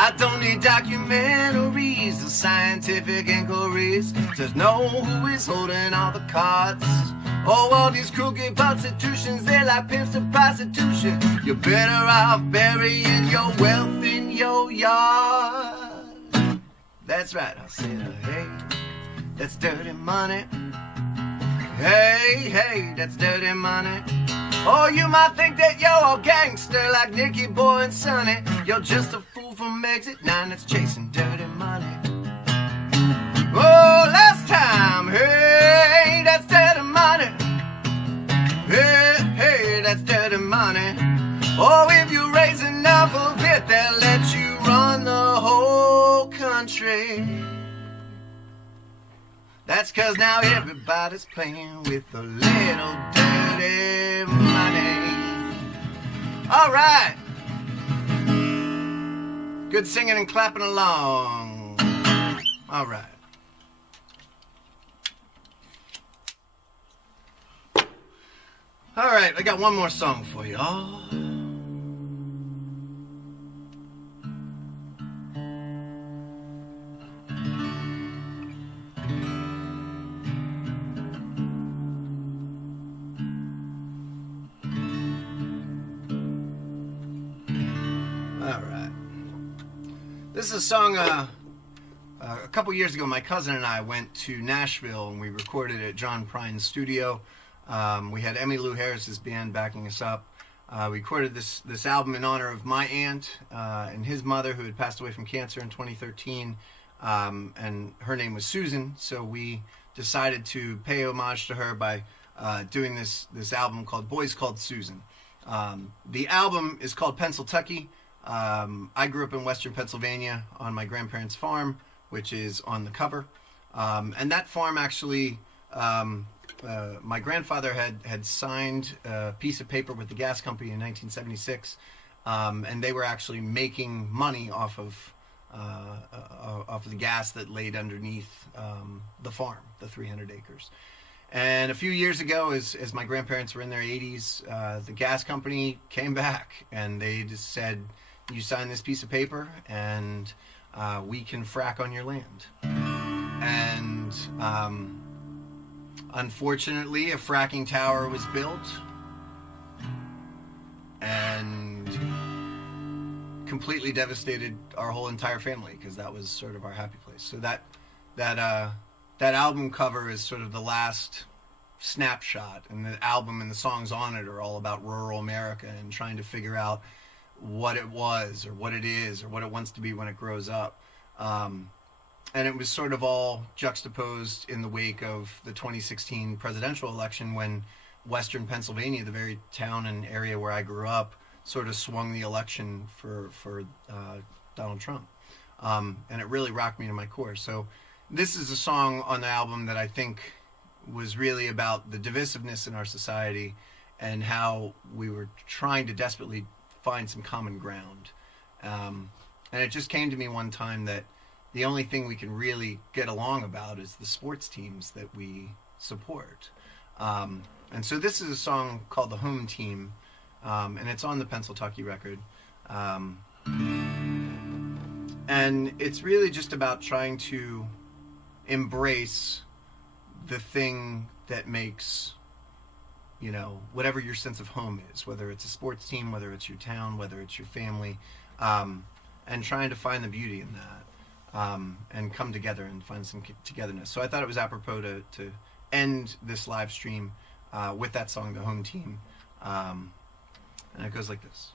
I don't need documentaries or scientific inquiries to know who is holding all the cards. Oh, all these crooked constitutions, they're like pimps to prostitution. You're better off burying your wealth in your yard. That's right, I said, hey, that's dirty money. Hey, hey, that's dirty money. Oh, you might think that you're a gangster like Nicky Boy and Sonny. You're just a fool from Exit 9 that's chasing dirty money. Oh, last time, hey, that's dirty money. Hey, hey, that's dirty money. Oh, if you raise enough of it, they'll let you run the whole country. That's 'cause now everybody's playing with a little dirty money. All right. Good singing and clapping along. All right. All right, I got one more song for y'all. This is a song, a couple years ago, my cousin and I went to Nashville and we recorded at John Prine's studio. We had Emmylou Harris's band backing us up. We recorded this album in honor of my aunt and his mother, who had passed away from cancer in 2013, and her name was Susan, so we decided to pay homage to her by doing this album called Boys Called Susan. The album is called Pennsyltucky. I grew up in Western Pennsylvania on my grandparents' farm, which is on the cover. And that farm actually, my grandfather had signed a piece of paper with the gas company in 1976, and they were actually making money off of the gas that laid underneath the farm, the 300 acres. And a few years ago, as my grandparents were in their 80s, the gas company came back and they just said, you sign this piece of paper and we can frack on your land. And unfortunately, a fracking tower was built and completely devastated our whole entire family, because that was sort of our happy place. So that album cover is sort of the last snapshot, and the album and the songs on it are all about rural America and trying to figure out what it was or what it is or what it wants to be when it grows up. And it was sort of all juxtaposed in the wake of the 2016 presidential election, when Western Pennsylvania, the very town and area where I grew up, sort of swung the election for Donald Trump. And it really rocked me to my core. So this is a song on the album that I think was really about the divisiveness in our society and how we were trying to desperately find some common ground. And it just came to me one time that the only thing we can really get along about is the sports teams that we support. And so this is a song called The Home Team, and it's on the Pennsyltucky record. And it's really just about trying to embrace the thing that makes, you know, whatever your sense of home is, whether it's a sports team, whether it's your town, whether it's your family, and trying to find the beauty in that. And come together and find some togetherness. So I thought it was apropos to end this live stream with that song, The Home Team. And it goes like this.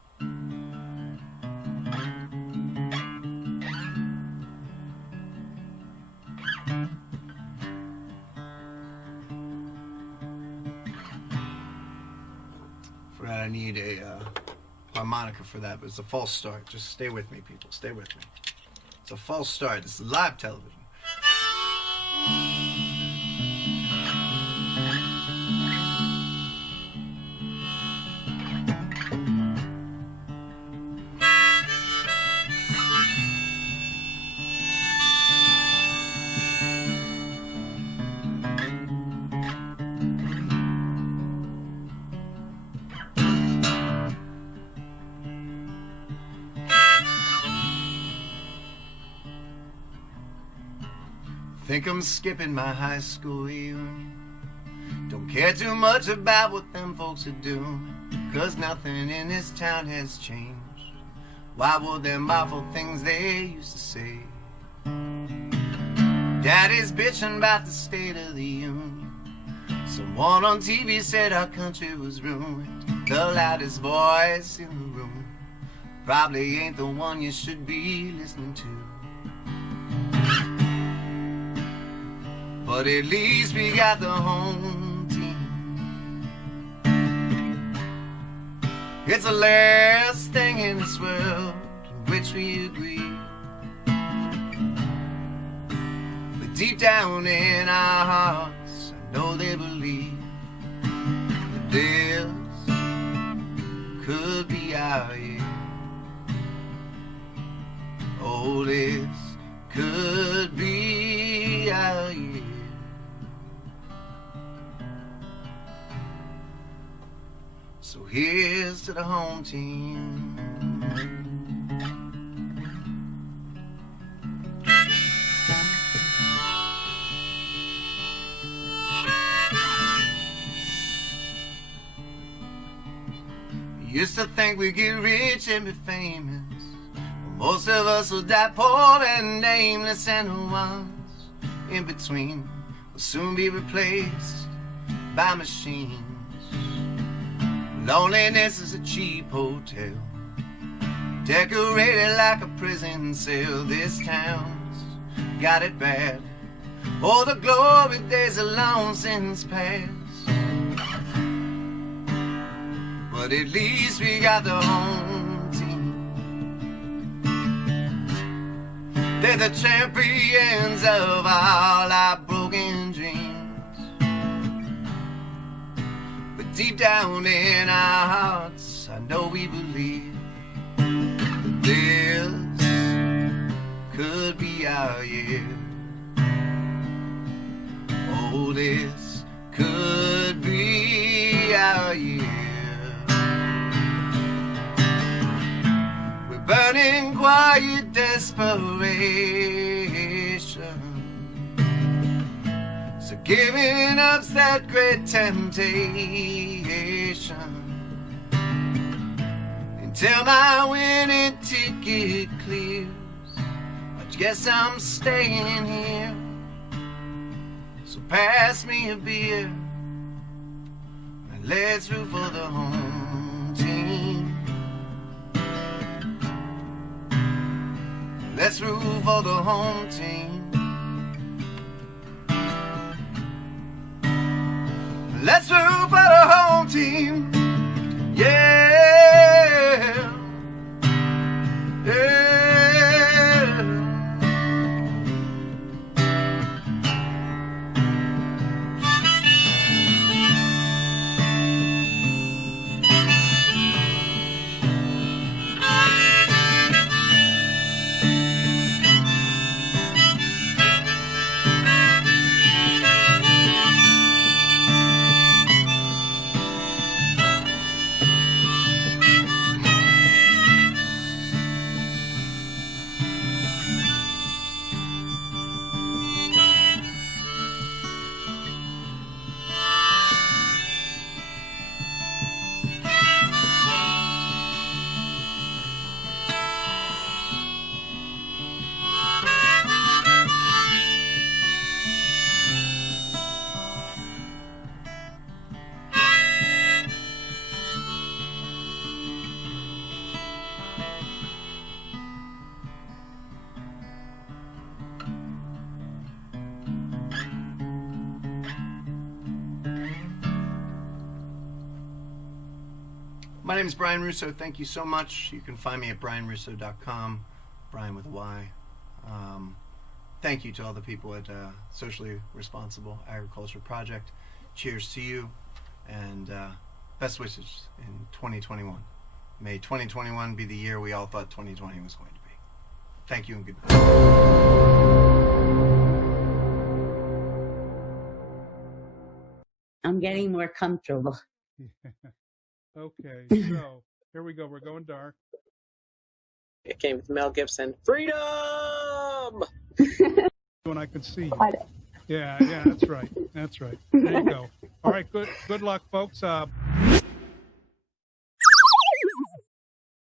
For that I need a harmonica for that, but it's a false start. Just stay with me, people. Stay with me. It's a false start. This is live television. Think I'm skipping my high school reunion. Don't care too much about what them folks are doing, 'cause nothing in this town has changed. Why would them awful things they used to say? Daddy's bitching about the state of the union. Someone on TV said our country was ruined. The loudest voice in the room probably ain't the one you should be listening to. But at least we got the home team. It's the last thing in this world in which we agree. But deep down in our hearts, I know they believe that this could be our year. Oh, this could be our year. So here's to the home team. Used to think we'd get rich and be famous. Most of us will die poor and nameless, and the ones in between will soon be replaced by machines. Loneliness is a cheap hotel, decorated like a prison cell. This town's got it bad. Oh, the glory days are long since past. but at least we got the home team. They're the champions of all our broken dreams. But deep down in our hearts, I know we believe that this could be our year. Oh, this could be our year. We're burning quiet desperation, so giving up's that great temptation. Until my winning ticket clears, I guess I'm staying here. So pass me a beer and let's root for the home team. Let's root for the home team. Let's root for the home team. Yeah. Yeah. My name is Brian Russo. Thank you so much. You can find me at brianrusso.com, Brian with a Y. Thank you to all the people at Socially Responsible Agriculture Project. Cheers to you, and best wishes in 2021. May 2021 be the year we all thought 2020 was going to be. Thank you and good night. I'm getting more comfortable. Okay, so here we go. We're going dark. It came with Mel Gibson. Freedom! When I could see you. Yeah, that's right. That's right. There you go. All right, good luck, folks.